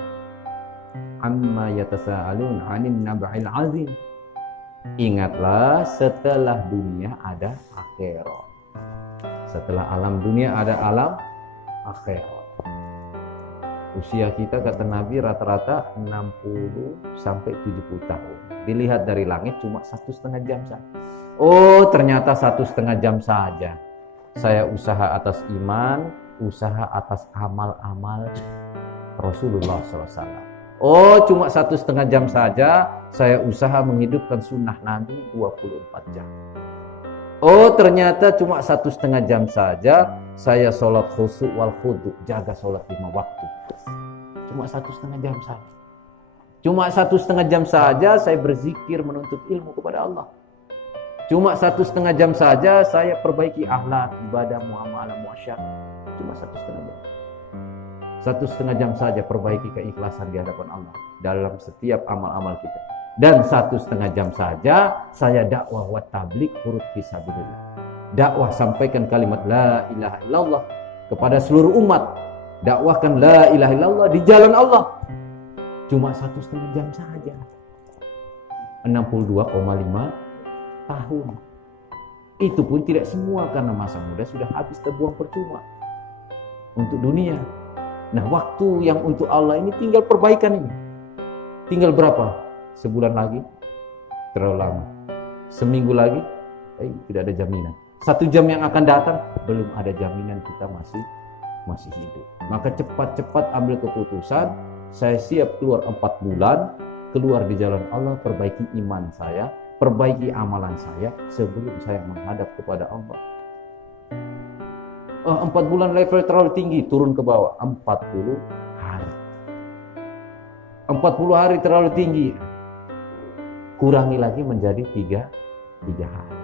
Amma yatasaalun 'anin naba'il 'azim. Ingatlah, setelah dunia ada akhirat. Setelah alam dunia ada alam akhirat. Usia kita kata Nabi rata-rata 60 sampai 70 tahun. Dilihat dari langit cuma 1,5 jam saja. Oh, ternyata 1,5 jam saja. Saya usaha atas iman, usaha atas amal-amal Rasulullah SAW. Oh, cuma 1,5 jam saja saya usaha menghidupkan sunnah Nabi 24 jam. Oh, ternyata cuma 1,5 jam saja saya sholat khusyuk wal khudu, jaga sholat 5 waktu. Cuma 1,5 jam saja. Cuma 1,5 jam saja saya berzikir menuntut ilmu kepada Allah. Cuma 1,5 jam saja saya perbaiki akhlak, ibadah, muamalah, muasyarah. Cuma 1,5 jam. 1,5 jam saja perbaiki keikhlasan di hadapan Allah dalam setiap amal-amal kita. Dan 1,5 jam saja saya dakwah wa tabligh huruf fisabilillah. Dakwah, sampaikan kalimat la ilaha illallah kepada seluruh umat. Dakwahkan la ilaha illallah di jalan Allah. Cuma 1,5 jam saja. 62,5 tahun. Itu pun tidak semua karena masa muda sudah habis terbuang percuma untuk dunia. Nah, waktu yang untuk Allah ini tinggal perbaikan ini. Tinggal berapa? Sebulan lagi? Terlalu lama. Seminggu lagi? Tidak ada jaminan. 1 jam yang akan datang? Belum ada jaminan kita masih hidup. Maka cepat-cepat ambil keputusan. Saya siap keluar 4 bulan. Keluar di jalan Allah, perbaiki iman saya, perbaiki amalan saya sebelum saya menghadap kepada Allah. 4 bulan level terlalu tinggi, turun ke bawah. 40 hari. 40 hari terlalu tinggi. Kurangi lagi menjadi 3 hari.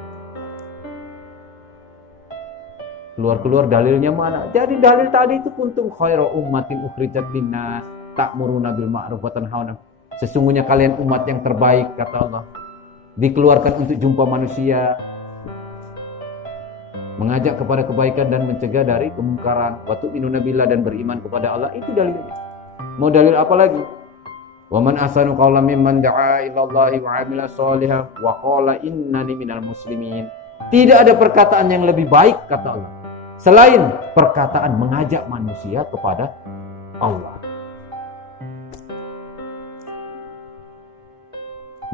Keluar dalilnya mana? Jadi dalil tadi itu kuntum khairu ummatin ukhrijat linnas ta'muruna bil ma'ruf wa tanhauna. Sesungguhnya kalian umat yang terbaik, kata Allah. Dikeluarkan untuk jumpa manusia, mengajak kepada kebaikan dan mencegah dari kemungkaran. Wa tu'minuna billah, dan beriman kepada Allah. Itu dalilnya. Mau dalil apa lagi? Wa man ahsanu qawlan mimman da'a ila Allahi wa 'amila shalihan wa qala innani minal muslimin. Tidak ada perkataan yang lebih baik, kata Allah, selain perkataan mengajak manusia kepada Allah.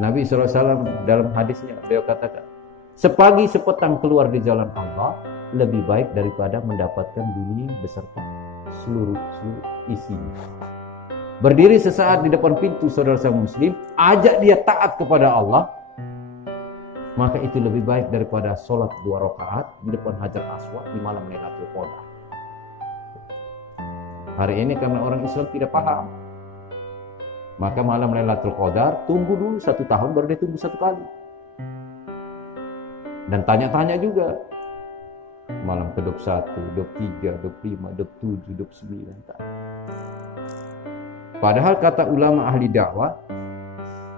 Nabi SAW dalam hadisnya beliau katakan, sepagi sepetang keluar di jalan Allah lebih baik daripada mendapatkan dunia beserta seluruh isinya. Berdiri sesaat di depan pintu saudara muslim, ajak dia taat kepada Allah, maka itu lebih baik daripada sholat 2 rakaat di depan Hajar Aswad di malam Lailatul Qadar. Hari ini karena orang Islam tidak paham, maka malam Lailatul Qadar tunggu dulu 1 tahun baru dia tunggu 1 kali. Dan tanya-tanya juga. Malam ke 21, 23, 25, 27, 29. Padahal kata ulama ahli dakwah,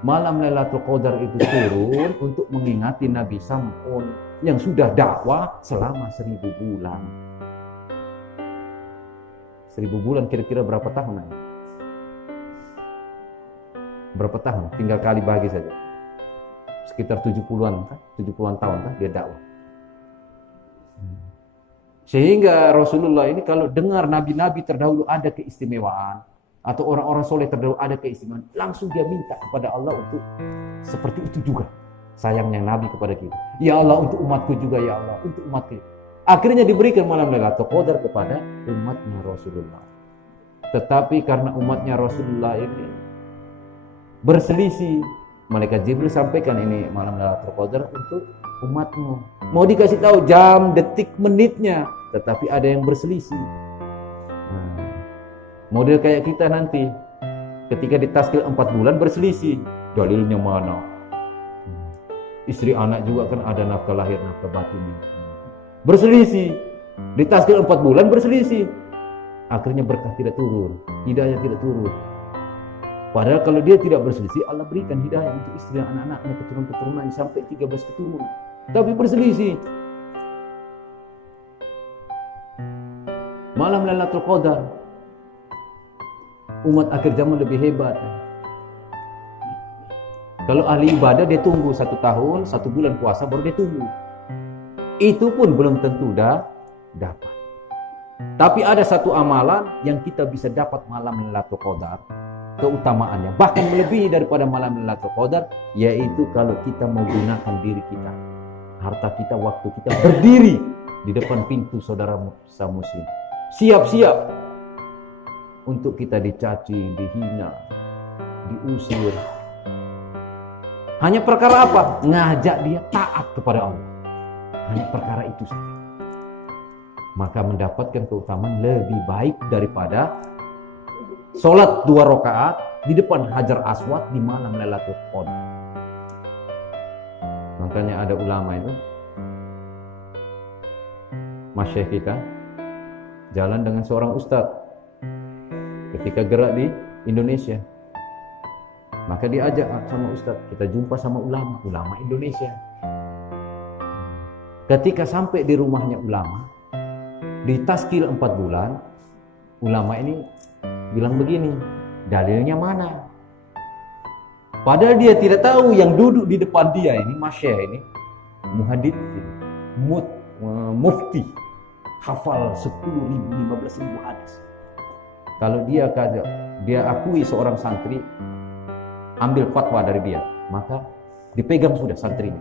malam Lailatul Qadar itu turun untuk mengingati Nabi Sam'un yang sudah dakwah selama 1000 bulan. 1000 bulan kira-kira berapa tahun aja? Berapa tahun? Tinggal kali bagi saja. Sekitar 70-an tahun dia dakwah. Sehingga Rasulullah ini kalau dengar nabi-nabi terdahulu ada keistimewaan atau orang-orang soleh terdahulu ada keistimewaan, langsung dia minta kepada Allah untuk seperti itu juga. Sayangnya Nabi kepada kita. Ya Allah, untuk umatku juga ya Allah, untuk umatku. Akhirnya diberikan malam Lailatul Qadar kepada umatnya Rasulullah. Tetapi karena umatnya Rasulullah ini berselisih, malaikat Jibril sampaikan ini malam Lailatul Qadar untuk umatmu. Mau dikasih tahu jam, detik, menitnya, tetapi ada yang berselisih. Model kayak kita nanti, ketika ditaskil 4 bulan berselisih, dalilnya mana? Istri anak juga kan ada nafkah lahir, nafkah batinnya. Berselisih, ditaskil 4 bulan berselisih. Akhirnya berkah tidak turun, hidayah tidak turun. Padahal kalau dia tidak berselisih, Allah berikan hidayah untuk istri dan anak-anaknya, keturunan-keturunannya sampai 13 keturunan. Tapi berselisih. Malam Lailatul Qadar, umat akhir zaman lebih hebat. Kalau ahli ibadah dia tunggu 1 tahun, 1 bulan puasa baru dia tunggu. Itu pun belum tentu dah dapat. Tapi ada satu amalan yang kita bisa dapat malam Lailatul Qadar, keutamaannya bahkan melebihi daripada malam Lailatul Qadar, yaitu kalau kita mau gunakan diri kita, harta kita, waktu kita, berdiri di depan pintu saudara muslim, siap-siap untuk kita dicaci, dihina, diusir. Hanya perkara apa? Ngajak dia taat kepada Allah. Hanya perkara itu saja. Maka mendapatkan keutamaan lebih baik daripada sholat 2 rakaat di depan Hajar Aswad di malam Lailatul Qadar. Makanya ada ulama itu, masyayikh kita, jalan dengan seorang ustadz ketika gerak di Indonesia. Maka diajak sama ustadz, kita jumpa sama ulama Indonesia. Ketika sampai di rumahnya ulama, ditaskil 4 bulan, ulama ini bilang begini, dalilnya mana? Padahal dia tidak tahu yang duduk di depan dia ini, masyayikh ini, muhadits, mufti, hafal 10.000, 15.000 hadis. Kalau dia akui seorang santri ambil fatwa dari dia, maka dipegang sudah santrinya.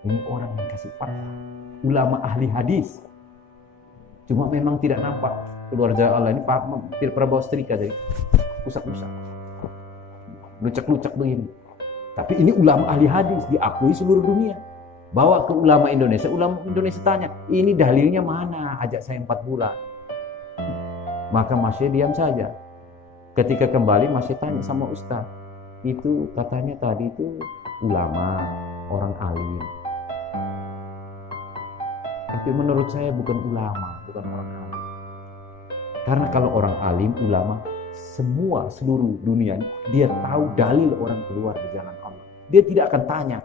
Ini orang yang kasih fatwa, ulama ahli hadis. Cuma memang tidak nampak keluarga Allah ini tidak pernah bawa setrika dari pusat-pusat, lucak-lucak begini. Tapi ini ulama ahli hadis, diakui seluruh dunia. Bawa ke ulama Indonesia tanya, ini dalilnya mana? Ajak saya 4 bulan. Maka masih diam saja. Ketika kembali masih tanya sama ustaz, itu katanya tadi itu ulama, orang alim. Tapi menurut saya bukan ulama, bukan orang alim. Karena kalau orang alim, ulama, seluruh dunia dia tahu dalil orang keluar di jalan Allah. Dia tidak akan tanya.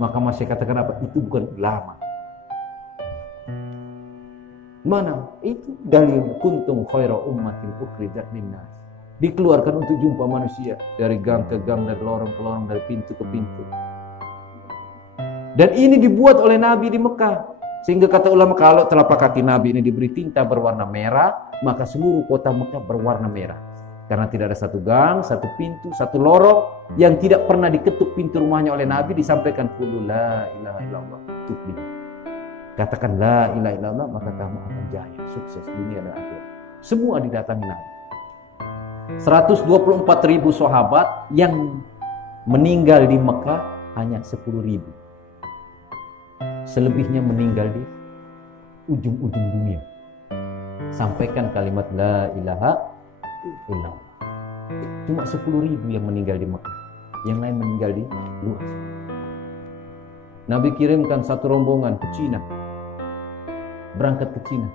Maka masih katakan apa? Itu bukan ulama. Mana? Itu dalil kuntum khaira ummatin ukhrijat linnas. Dikeluarkan untuk jumpa manusia dari gang ke gang, dari lorong ke lorong, dari pintu ke pintu. Dan ini dibuat oleh Nabi di Mekah. Sehingga kata ulama, kalau telapak kaki Nabi ini diberi tinta berwarna merah, maka seluruh kota Mekah berwarna merah. Karena tidak ada satu gang, satu pintu, satu lorong yang tidak pernah diketuk pintu rumahnya oleh Nabi, disampaikan qulu la ilaha illallah tuflih. Katakan la ilaha illallah maka kamu akan jaya, sukses dunia dan akhirat. Semua didatangi Nabi. 124.000 sahabat yang meninggal di Mekah hanya 10.000. Selebihnya meninggal di ujung-ujung dunia. Sampaikan kalimat la ilaha illallah. Cuma 10.000 yang meninggal di Mekah, yang lain meninggal di luar. Nabi kirimkan satu rombongan ke Cina, berangkat ke Cina,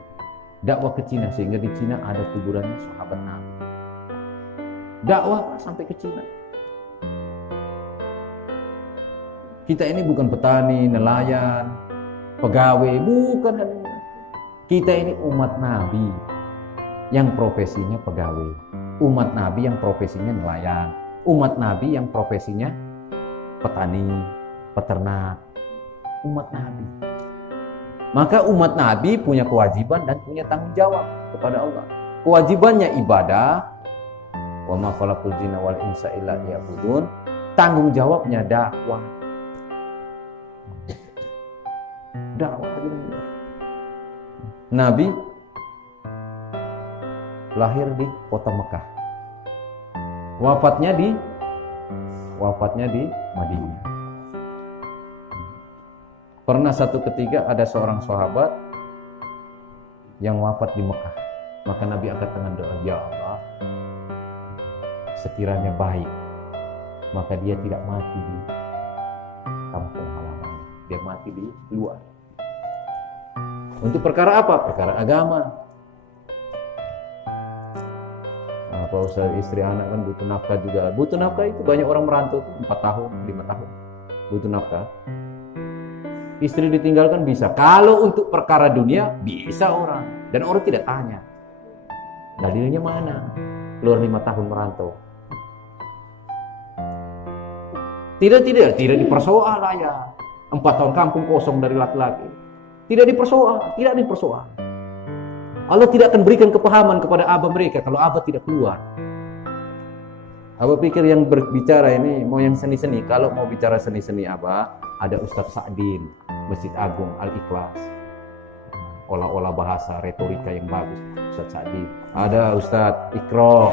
dakwah ke Cina, sehingga di Cina ada kuburannya sahabat Nabi. Dakwah sampai ke Cina. Kita ini bukan petani, nelayan, pegawai, bukan. Kita ini umat Nabi yang profesinya pegawai, umat Nabi yang profesinya nelayan, umat Nabi yang profesinya petani, peternak, umat Nabi. Maka umat Nabi punya kewajiban dan punya tanggung jawab kepada Allah. Kewajibannya ibadah, wa ma khalaqul jinna wal insa illa liya'budun. Tanggung jawabnya dakwah. Dakwah. Nabi lahir di kota Mekah. Wafatnya di Madinah. Pernah satu ketika ada seorang sahabat yang wafat di Mekah. Maka Nabi angkat tangan doa, ya Allah, sekiranya baik, maka dia tidak mati di kampung halaman, dia mati di luar. Untuk perkara apa? Perkara agama. Apa usaha istri anak kan butuh nafkah juga. Butuh nafkah itu banyak orang merantau 4 tahun, 5 tahun. Butuh nafkah. Istri ditinggalkan bisa. Kalau untuk perkara dunia bisa orang. Dan orang tidak tanya. Dalilnya mana? Keluar 5 tahun merantau. Tidak dipersoal ya. 4 tahun kampung kosong dari laki-laki. Tidak dipersoal. Allah tidak akan berikan kepahaman kepada abah mereka kalau abah tidak keluar. Abah pikir yang berbicara ini mau yang seni-seni. Kalau mau bicara seni-seni abah, ada Ustadz Sa'din, Masjid Agung Al-Ikhlas. Olah-olah bahasa, retorika yang bagus, Ustadz Sa'din. Ada Ustadz Ikro,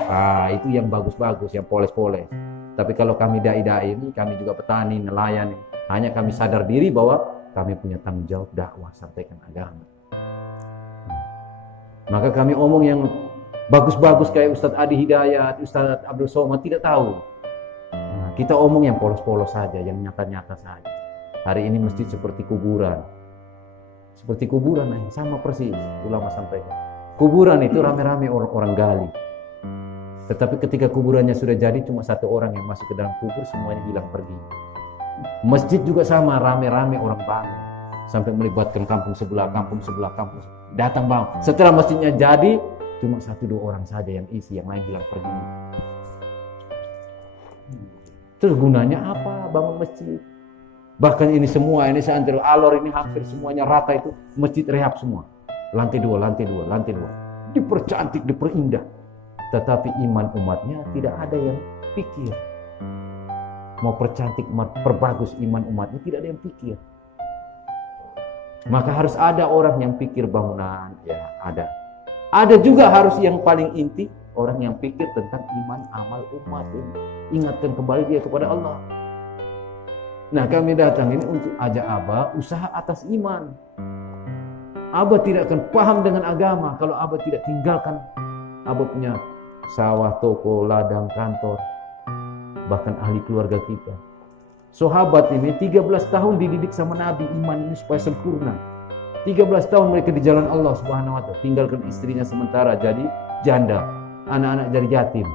itu yang bagus-bagus, yang poles-poles. Tapi kalau kami dai-dai ini, kami juga petani, nelayan, hanya kami sadar diri bahwa kami punya tanggung jawab dakwah, sampaikan agama. Maka kami omong yang bagus-bagus kayak Ustadz Adi Hidayat, Ustadz Abdul Somad tidak tahu. Kita omong yang polos-polos saja, yang nyata-nyata saja. Hari ini masjid seperti kuburan. Seperti kuburan, sama persis ulama sampaikan. Kuburan itu rame-rame orang gali. Tetapi ketika kuburannya sudah jadi, cuma satu orang yang masuk ke dalam kubur, semuanya hilang pergi. Masjid juga sama, rame-rame orang bangun. Sampai melibatkan kampung sebelah. Datang bang. Setelah masjidnya jadi, cuma 1-2 orang saja yang isi, yang lain hilang pergi. Terus gunanya apa bangun masjid? Bahkan ini semua, ini seantero alor ini hampir semuanya rata itu, masjid rehab semua. Lantai 2. Dipercantik, diperindah. Tetapi iman umatnya tidak ada yang pikir. Mau percantik, perbagus iman umatnya, tidak ada yang pikir. Maka harus ada orang yang pikir bangunan, ya ada. Ada juga harus yang paling inti, orang yang pikir tentang iman amal umat ini. Ingatkan kembali dia kepada Allah. Nah, kami datang ini untuk ajak Abah usaha atas iman. Abah tidak akan paham dengan agama kalau Abah tidak tinggalkan. Abah punya sawah, toko, ladang, kantor, bahkan ahli keluarga kita. Sahabat ini 13 tahun dididik sama Nabi, iman ini supaya sempurna. 13 tahun mereka di jalan Allah Subhanahu wa ta'ala, tinggalkan istrinya sementara jadi janda, anak-anak jadi yatim.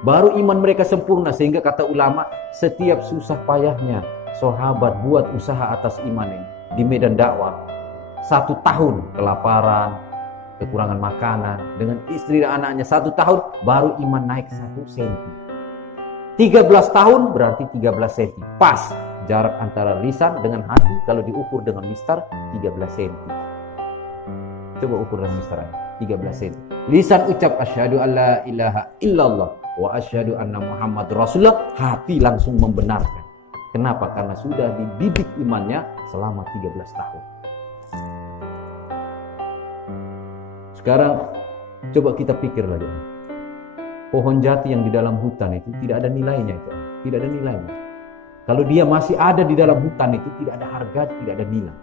Baru iman mereka sempurna, sehingga kata ulama, setiap susah payahnya sahabat buat usaha atas iman ini di medan dakwah. 1 tahun kelaparan, kekurangan makanan, dengan istri dan anaknya 1 tahun, baru iman naik 1 senti. 13 tahun berarti 13 senti. Pas jarak antara lisan dengan hati kalau diukur dengan mistar 13 senti. Coba ukur dengan mistar. 13 cm. Lisan ucap asyhadu alla ilaha illallah wa asyhadu anna Muhammad Rasulullah, hati langsung membenarkan. Kenapa? Karena sudah dididik imannya selama 13 tahun. Sekarang coba kita pikir lagi. Pohon jati yang di dalam hutan itu tidak ada nilainya itu. Tidak ada nilainya. Kalau dia masih ada di dalam hutan itu tidak ada harga, tidak ada nilai.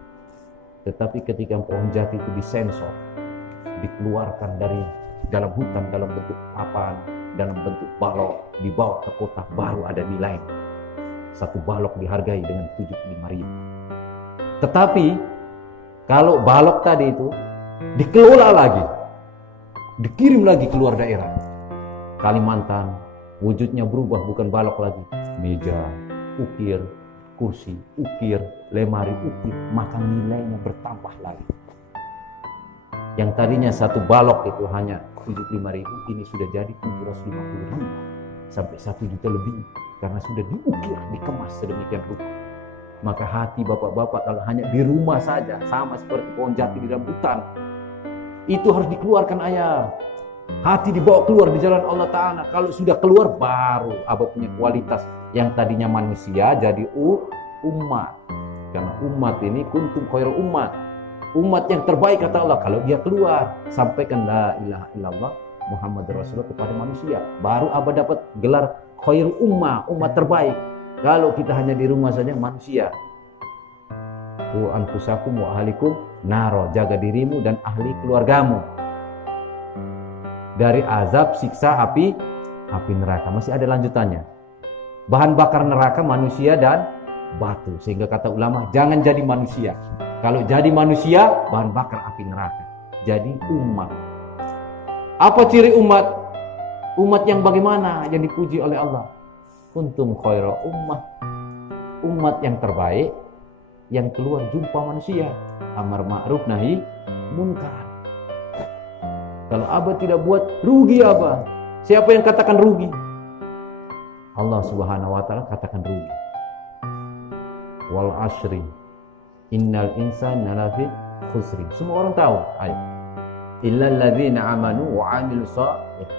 Tetapi ketika pohon jati itu disensor, dikeluarkan dari dalam hutan dalam bentuk papan, dalam bentuk balok, dibawa ke kota, baru ada nilainya. Satu balok dihargai dengan 75.000. Tetapi kalau balok tadi itu dikelola lagi, dikirim lagi keluar daerah Kalimantan, wujudnya berubah, bukan balok lagi, meja, ukir, kursi, ukir, lemari, ukir, maka nilainya bertambah lagi. Yang tadinya satu balok itu hanya 75.000, ini sudah jadi 750.000 sampai 1 juta lebih, karena sudah diukir, dikemas sedemikian rupa. Maka hati bapak-bapak kalau hanya di rumah saja, sama seperti pohon jati di dalam hutan, itu harus dikeluarkan ayah. Hati dibawa keluar di jalan Allah Ta'ala. Kalau sudah keluar, baru abah punya kualitas. Yang tadinya manusia jadi umat. Karena umat ini kuntum khairul umat. Umat yang terbaik kata Allah. Kalau dia keluar, sampaikan la ilaha illallah Muhammad Rasulullah kepada manusia. Baru abah dapat gelar khairul ummah, umat terbaik. Kalau kita hanya di rumah saja manusia. Ku anfusakum wa ahlikum naro, jaga dirimu dan ahli keluargamu dari azab siksa api neraka. Masih ada lanjutannya. Bahan bakar neraka manusia dan batu. Sehingga kata ulama, jangan jadi manusia. Kalau jadi manusia, bahan bakar api neraka. Jadi umat. Apa ciri umat? Umat yang bagaimana? Yang dipuji oleh Allah. Kuntum khaira ummah. Umat yang terbaik, yang keluar jumpa manusia. Amar ma'ruf nahi munkar. Kalau abah tidak buat, rugi abah. Siapa yang katakan rugi? Allah Subhanahu wa Ta'ala katakan rugi. Wal ashri innal insana lafi khusri. Semua orang tahu ayat. Illal ladzina amanu wa 'amilus shalihat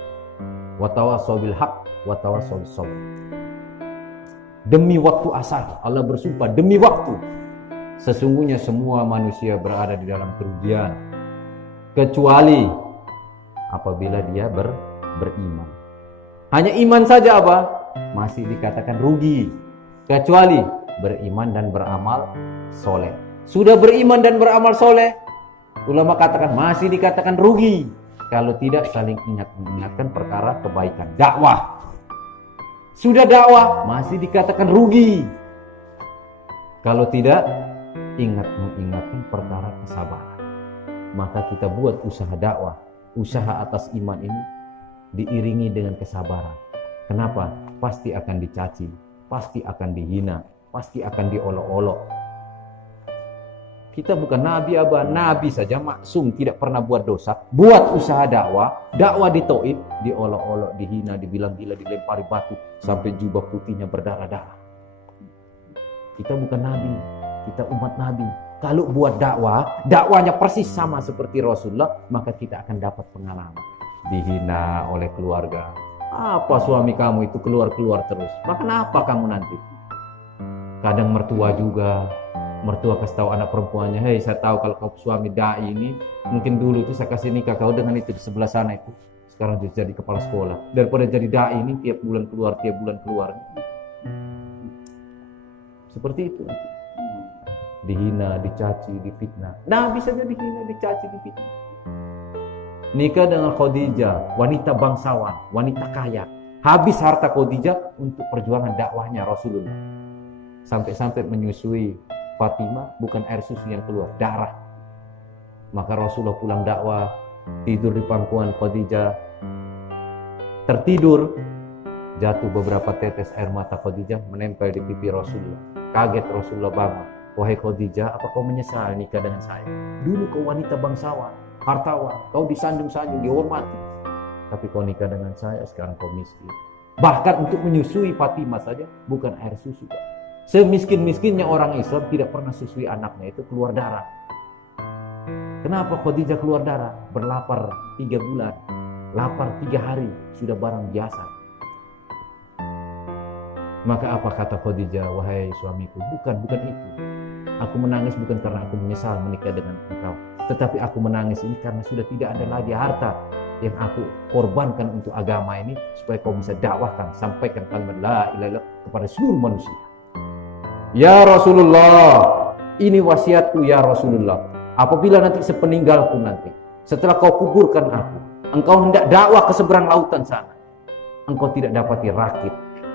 wa tawassaw bil haqq wa tawassaw bis sabr. Demi waktu asar, Allah bersumpah demi waktu. Sesungguhnya semua manusia berada di dalam kerugian kecuali apabila dia beriman. Hanya iman saja apa? Masih dikatakan rugi. Kecuali beriman dan beramal soleh. Sudah beriman dan beramal soleh, ulama katakan masih dikatakan rugi. Kalau tidak saling mengingatkan perkara kebaikan. Dakwah. Sudah dakwah, masih dikatakan rugi. Kalau tidak mengingatkan perkara kesabaran. Maka kita buat usaha dakwah. Usaha atas iman ini diiringi dengan kesabaran. Kenapa? Pasti akan dicaci, pasti akan dihina, pasti akan diolok-olok. Kita bukan nabi abah, nabi saja maksum, tidak pernah buat dosa. Buat usaha dakwah ditoib, diolok-olok, dihina, dibilang gila, dilempari batu sampai jubah putihnya berdarah-darah. Kita bukan nabi, kita umat nabi. Kalau buat dakwahnya persis sama seperti Rasulullah, maka kita akan dapat pengalaman. Dihina oleh keluarga. Apa suami kamu itu keluar-keluar terus? Makan apa kamu nanti? Kadang mertua juga. Mertua kasih tahu anak perempuannya, hei saya tahu kalau kau suami dai ini, mungkin dulu itu saya kasih nikah kau dengan itu di sebelah sana itu. Sekarang jadi kepala sekolah. Daripada jadi dai ini tiap bulan keluar. Seperti itu. Dihina, dicaci, difitnah. Nabi saja dihina, dicaci, difitnah. Nikah dengan Khadijah, wanita bangsawan, wanita kaya. Habis harta Khadijah untuk perjuangan dakwahnya Rasulullah. Sampai-sampai menyusui Fatimah, bukan air susu yang keluar, darah. Maka Rasulullah pulang dakwah, tidur di pangkuan Khadijah. Tertidur, jatuh beberapa tetes air mata Khadijah menempel di pipi Rasulullah. Kaget Rasulullah bangun. Wahai Khadijah, apa kau menyesal nikah dengan saya? Dulu kau wanita bangsawan, hartawan, kau disanjung-sanjung, dihormati. Tapi kau nikah dengan saya, sekarang kau miskin. Bahkan untuk menyusui Fatimah saja, bukan air susu. Semiskin-miskinnya orang Islam tidak pernah susui anaknya, itu keluar darah. Kenapa Khadijah keluar darah? Berlapar 3 bulan, lapar 3 hari, sudah barang biasa. Maka apa kata Khadijah? Wahai suamiku, bukan itu. Aku menangis bukan karena aku menyesal menikah dengan engkau, tetapi aku menangis ini karena sudah tidak ada lagi harta yang aku korbankan untuk agama ini, supaya kau bisa dakwahkan, sampaikan kalimat la ilaha illallah kepada seluruh manusia. Ya Rasulullah, ini wasiatku ya Rasulullah. Apabila nanti sepeninggalku nanti, setelah kau kuburkan aku, engkau hendak dakwah ke seberang lautan sana, engkau tidak dapati rakit,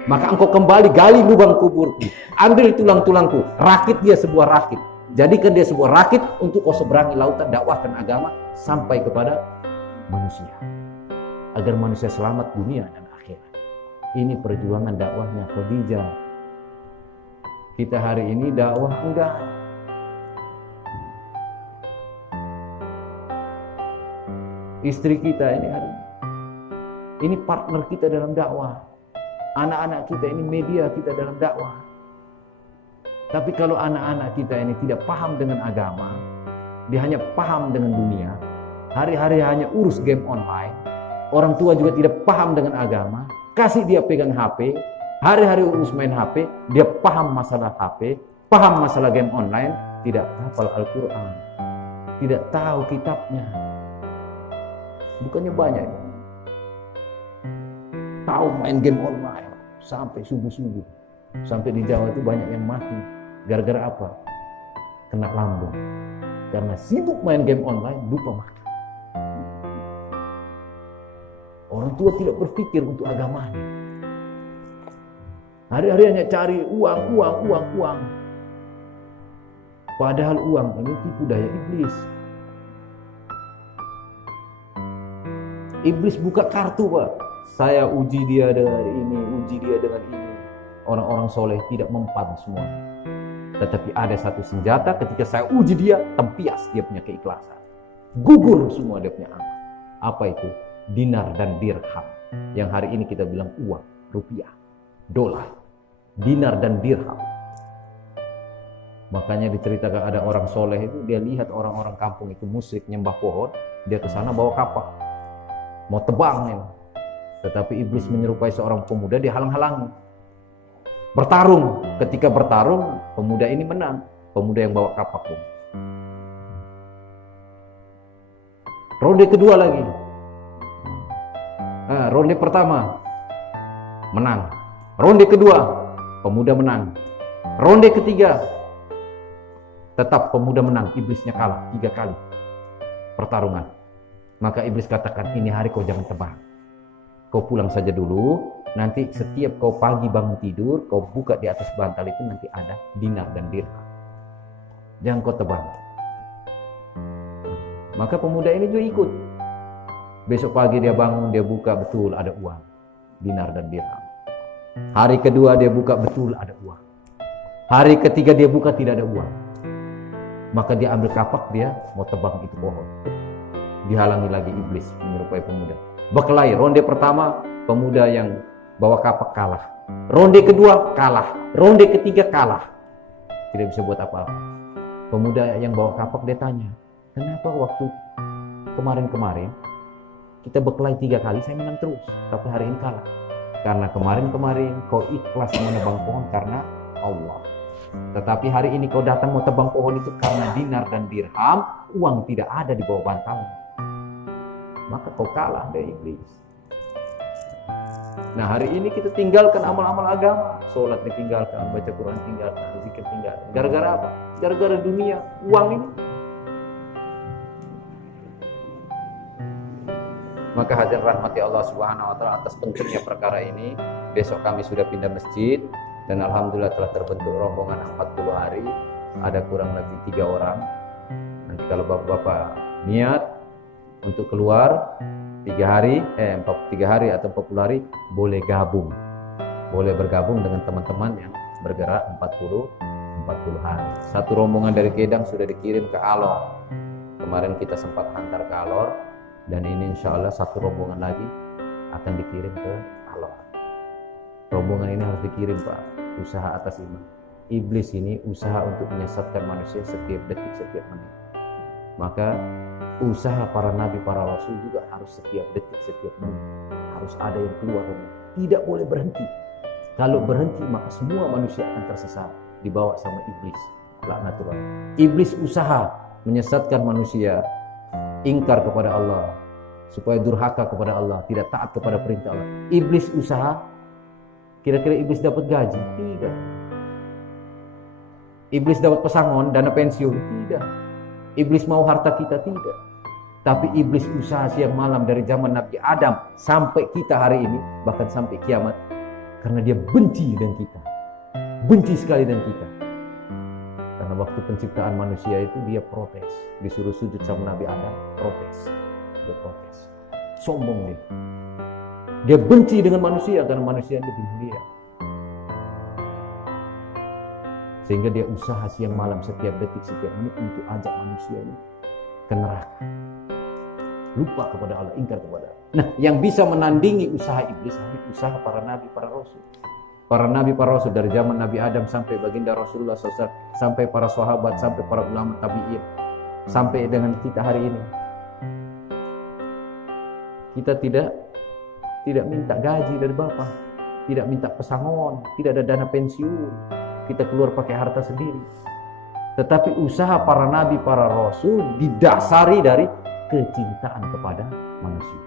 maka engkau kembali gali lubang kuburku, ambil tulang-tulangku, rakit dia sebuah rakit, jadikan dia sebuah rakit untuk kau seberangi lautan, dakwahkan agama sampai kepada manusia, agar manusia selamat dunia dan akhirat. Ini perjuangan dakwahnya Khadijah. Kita hari ini dakwah enggak. Istri kita ini hari ini partner kita dalam dakwah. Anak-anak kita ini media kita dalam dakwah. Tapi kalau anak-anak kita ini tidak paham dengan agama, dia hanya paham dengan dunia, hari-hari hanya urus game online, orang tua juga tidak paham dengan agama, kasih dia pegang HP, hari-hari urus main HP, dia paham masalah HP, paham masalah game online, tidak hafal Al-Quran, tidak tahu kitabnya. Bukannya banyak, tahu main game online sampai subuh-subuh. Sampai di Jawa itu banyak yang mati. Gara-gara apa? Kena lambung. Karena sibuk main game online, lupa makan. Orang tua tidak berpikir untuk agamanya. Hari-hari hanya cari uang. Padahal uang ini tipu daya iblis. Iblis buka kartu, Pak. Saya uji dia dengan ini, uji dia dengan ini. Orang-orang soleh tidak mempan semua. Tetapi ada satu senjata, ketika saya uji dia, tempias dia punya keikhlasan. Gugur semua dia punya amal. Apa itu? Dinar dan dirham. Yang hari ini kita bilang uang, rupiah, dolar. Dinar dan dirham. Makanya diceritakan ada orang soleh itu, dia lihat orang-orang kampung itu musyrik nyembah pohon, dia ke sana bawa kapak, mau tebang ini. Tetapi iblis menyerupai seorang pemuda, dihalang-halangi. Bertarung, ketika bertarung, pemuda ini menang. Pemuda yang bawa kapak pun. Ronde kedua lagi. Ronde pertama menang. Ronde kedua, pemuda menang. Ronde ketiga, tetap pemuda menang. Iblisnya kalah 3 kali pertarungan. Maka iblis katakan, ini hari kau jangan tebang. Kau pulang saja dulu, nanti setiap kau pagi bangun tidur, kau buka di atas bantal itu nanti ada dinar dan dirham. Jangan kau tebang. Maka pemuda ini juga ikut. Besok pagi dia bangun, dia buka, betul ada uang, dinar dan dirham. Hari kedua dia buka, betul ada uang. Hari ketiga dia buka, tidak ada uang. Maka dia ambil kapak, dia mau tebang itu pohon. Dihalangi lagi iblis menyerupai pemuda. Berkelahi, ronde pertama pemuda yang bawa kapak kalah. Ronde kedua kalah. Ronde ketiga kalah. Tidak bisa buat apa-apa. Pemuda yang bawa kapak dia tanya, kenapa waktu kemarin-kemarin kita berkelahi 3 kali saya menang terus, tapi hari ini kalah? Karena kemarin-kemarin kau ikhlas menebang pohon karena Allah. Tetapi hari ini kau datang mau tebang pohon itu karena dinar dan dirham, uang tidak ada di bawah bantalmu. Maka kau kalah dari iblis. Nah, hari ini kita tinggalkan amal-amal agama. Sholat ditinggalkan, baca Quran tinggalkan, zikir tinggalkan. Gara-gara apa? Gara-gara dunia, uang ini. Maka hadirin rahmati Allah Subhanahu wa taala, atas pentingnya perkara ini, besok kami sudah pindah masjid dan alhamdulillah telah terbentuk rombongan 40 hari. Ada kurang lebih 3 orang. Nanti kalau bapak-bapak niat untuk keluar 3 hari atau 40 hari, boleh gabung. Boleh bergabung dengan teman-teman yang bergerak 40 hari. Satu rombongan dari Kedang sudah dikirim ke Alor. Kemarin kita sempat hantar ke Alor, dan ini insya Allah satu rombongan lagi akan dikirim ke Alor. Rombongan ini harus dikirim, Pak. Usaha atas iman. Iblis ini usaha untuk menyesatkan manusia setiap detik, setiap menit. Maka usaha para nabi, para rasul juga harus setiap detik, setiap menit harus ada yang keluar. Tidak boleh berhenti. Kalau berhenti maka semua manusia akan tersesat, dibawa sama iblis, laknatullah. Iblis usaha menyesatkan manusia, ingkar kepada Allah, supaya durhaka kepada Allah, tidak taat kepada perintah Allah. Iblis usaha, kira-kira iblis dapat gaji? Tidak. Iblis dapat pesangon, dana pensiun? Tidak. Iblis mau harta kita? Tidak. Tapi iblis usaha siang malam dari zaman Nabi Adam sampai kita hari ini, bahkan sampai kiamat, karena dia benci dengan kita, benci sekali dengan kita. Karena waktu penciptaan manusia itu dia protes, disuruh sujud sama Nabi Adam, protes, dia protes, sombong dia. Dia benci dengan manusia karena manusia lebih mulia. Sehingga dia usaha siang malam, setiap detik, setiap menit untuk ajak manusia ini ke neraka. Lupa kepada Allah, ingkar kepada Allah. Nah, yang bisa menandingi usaha iblis hanya usaha para nabi, para rasul. Para nabi, para rasul dari zaman Nabi Adam sampai baginda Rasulullah SAW, sampai para sahabat, sampai para ulama tabi'in, sampai dengan kita hari ini. Kita tidak minta gaji dari Bapak, tidak minta pesangon, tidak ada dana pensiun. Kita keluar pakai harta sendiri. Tetapi usaha para nabi, para rasul didasari dari kecintaan kepada manusia.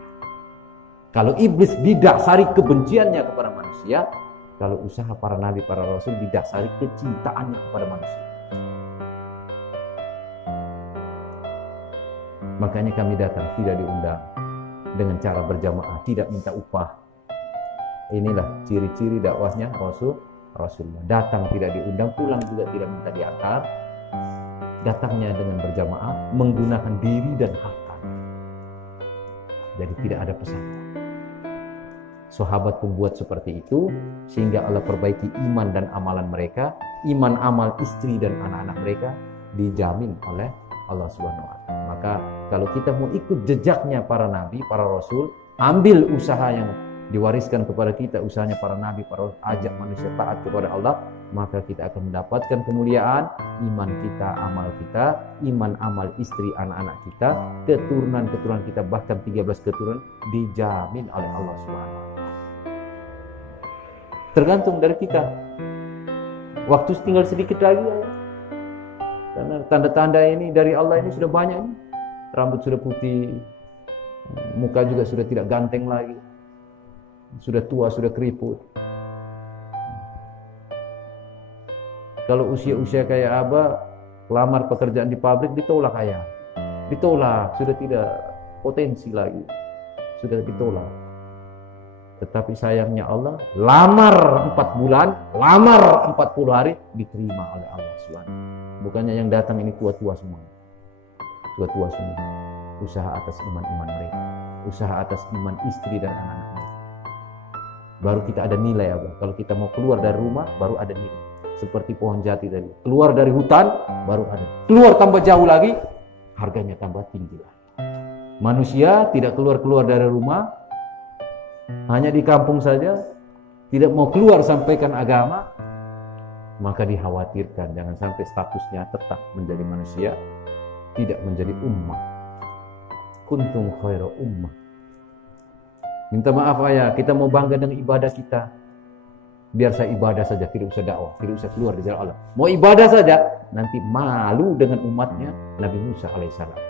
Kalau iblis didasari kebenciannya kepada manusia, kalau usaha para nabi, para rasul didasari kecintaannya kepada manusia. Makanya kami datang tidak diundang, dengan cara berjamaah, tidak minta upah. Inilah ciri-ciri dakwahnya Rasulullah. Datang tidak diundang, pulang juga tidak minta diantar. Datangnya dengan berjamaah, menggunakan diri dan harta. Jadi tidak ada pesan. Sahabat pembuat seperti itu, sehingga Allah perbaiki iman dan amalan mereka, iman amal istri dan anak-anak mereka dijamin oleh Allah Subhanahu wa Ta'ala. Maka kalau kita mau ikut jejaknya para nabi, para rasul, ambil usaha yang diwariskan kepada kita, usahanya para nabi, para rasul, ajak manusia taat kepada Allah, maka kita akan mendapatkan kemuliaan, iman kita, amal kita, iman amal istri, anak-anak kita, keturunan-keturunan kita, bahkan 13 keturunan dijamin oleh Allah Subhanahu wa Ta'ala. Tergantung dari kita. Waktu tinggal sedikit lagi ya. Karena tanda-tanda ini dari Allah ini sudah banyak nih. Rambut sudah putih, muka juga sudah tidak ganteng lagi, sudah tua, sudah keriput. Kalau usia-usia kayak Abah, lamar pekerjaan di pabrik ditolak ayah. Ditolak, sudah tidak potensi lagi. Sudah ditolak. Tetapi sayangnya Allah, lamar 4 bulan, lamar 40 hari, diterima oleh Allah SWT. Bukannya yang datang ini tua-tua semua. Tua-tua semua. Usaha atas iman-iman mereka. Usaha atas iman istri dan anak-anak mereka. Baru kita ada nilai Abah. Kalau kita mau keluar dari rumah, baru ada nilai. Seperti pohon jati tadi. Keluar dari hutan, baru ada. Keluar tambah jauh lagi, harganya tambah tinggi lagi. Manusia tidak keluar-keluar dari rumah, hanya di kampung saja, tidak mau keluar sampaikan agama, maka dikhawatirkan jangan sampai statusnya tetap menjadi manusia, tidak menjadi ummah. Kuntum khairu ummah. Minta maaf ayah, kita mau bangga dengan ibadah kita. Biar saya ibadah saja, tidak usah dakwah, tidak usah keluar di jalan Allah. Mau ibadah saja, nanti malu dengan umatnya Nabi Musa alaihissalam.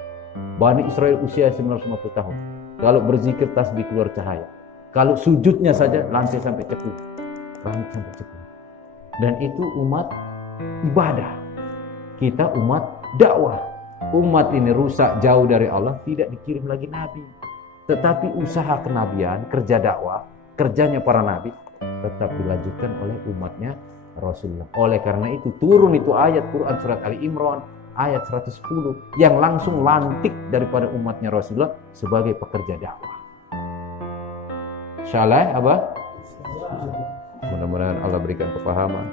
Bani Israel usia 950 tahun. Kalau berzikir tasbih keluar cahaya. Kalau sujudnya saja lantai sampai cepu. Langit sampai cepu. Dan itu umat ibadah. Kita umat dakwah. Umat ini rusak jauh dari Allah, tidak dikirim lagi nabi. Tetapi usaha kenabian, kerja dakwah, kerjanya para nabi tetap dilanjutkan oleh umatnya Rasulullah. Oleh karena itu turun itu ayat Quran surat Ali Imran ayat 110 yang langsung lantik daripada umatnya Rasulullah sebagai pekerja dakwah. Insyaallah Abah. Mudah-mudahan Allah berikan kepahaman.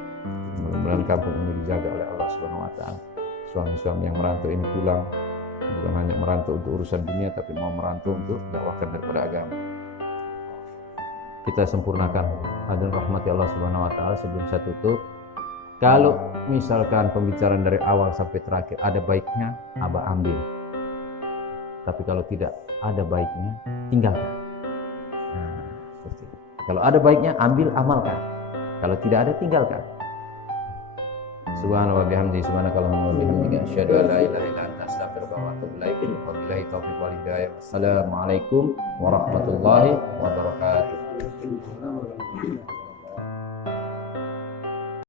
Mudah-mudahan kampung ini dijaga oleh Allah Subhanahu wa Ta'ala. Suami-suami yang merantau ini pulang, bukan hanya merantau untuk urusan dunia, tapi mau merantau untuk dakwahkan daripada agama. Kita sempurnakan dan rahmati Allah Subhanahu wa Ta'ala. Sebelum saya tutup, kalau misalkan pembicaraan dari awal sampai terakhir ada baiknya, Abah ambil. Tapi kalau tidak ada baiknya, tinggalkan. Nah, seperti itu. Kalau ada baiknya, ambil, amalkan. Kalau tidak ada, tinggalkan. Subhanallah wa bihamdihi, subhanakallahumma wa bihamdika, asyhadu an la ilaha illa anta, astaghfiruka wa atubu ilaik. Wabillahi taufiq wal hidayah. Wassalamualaikum warahmatullahi wabarakatuh.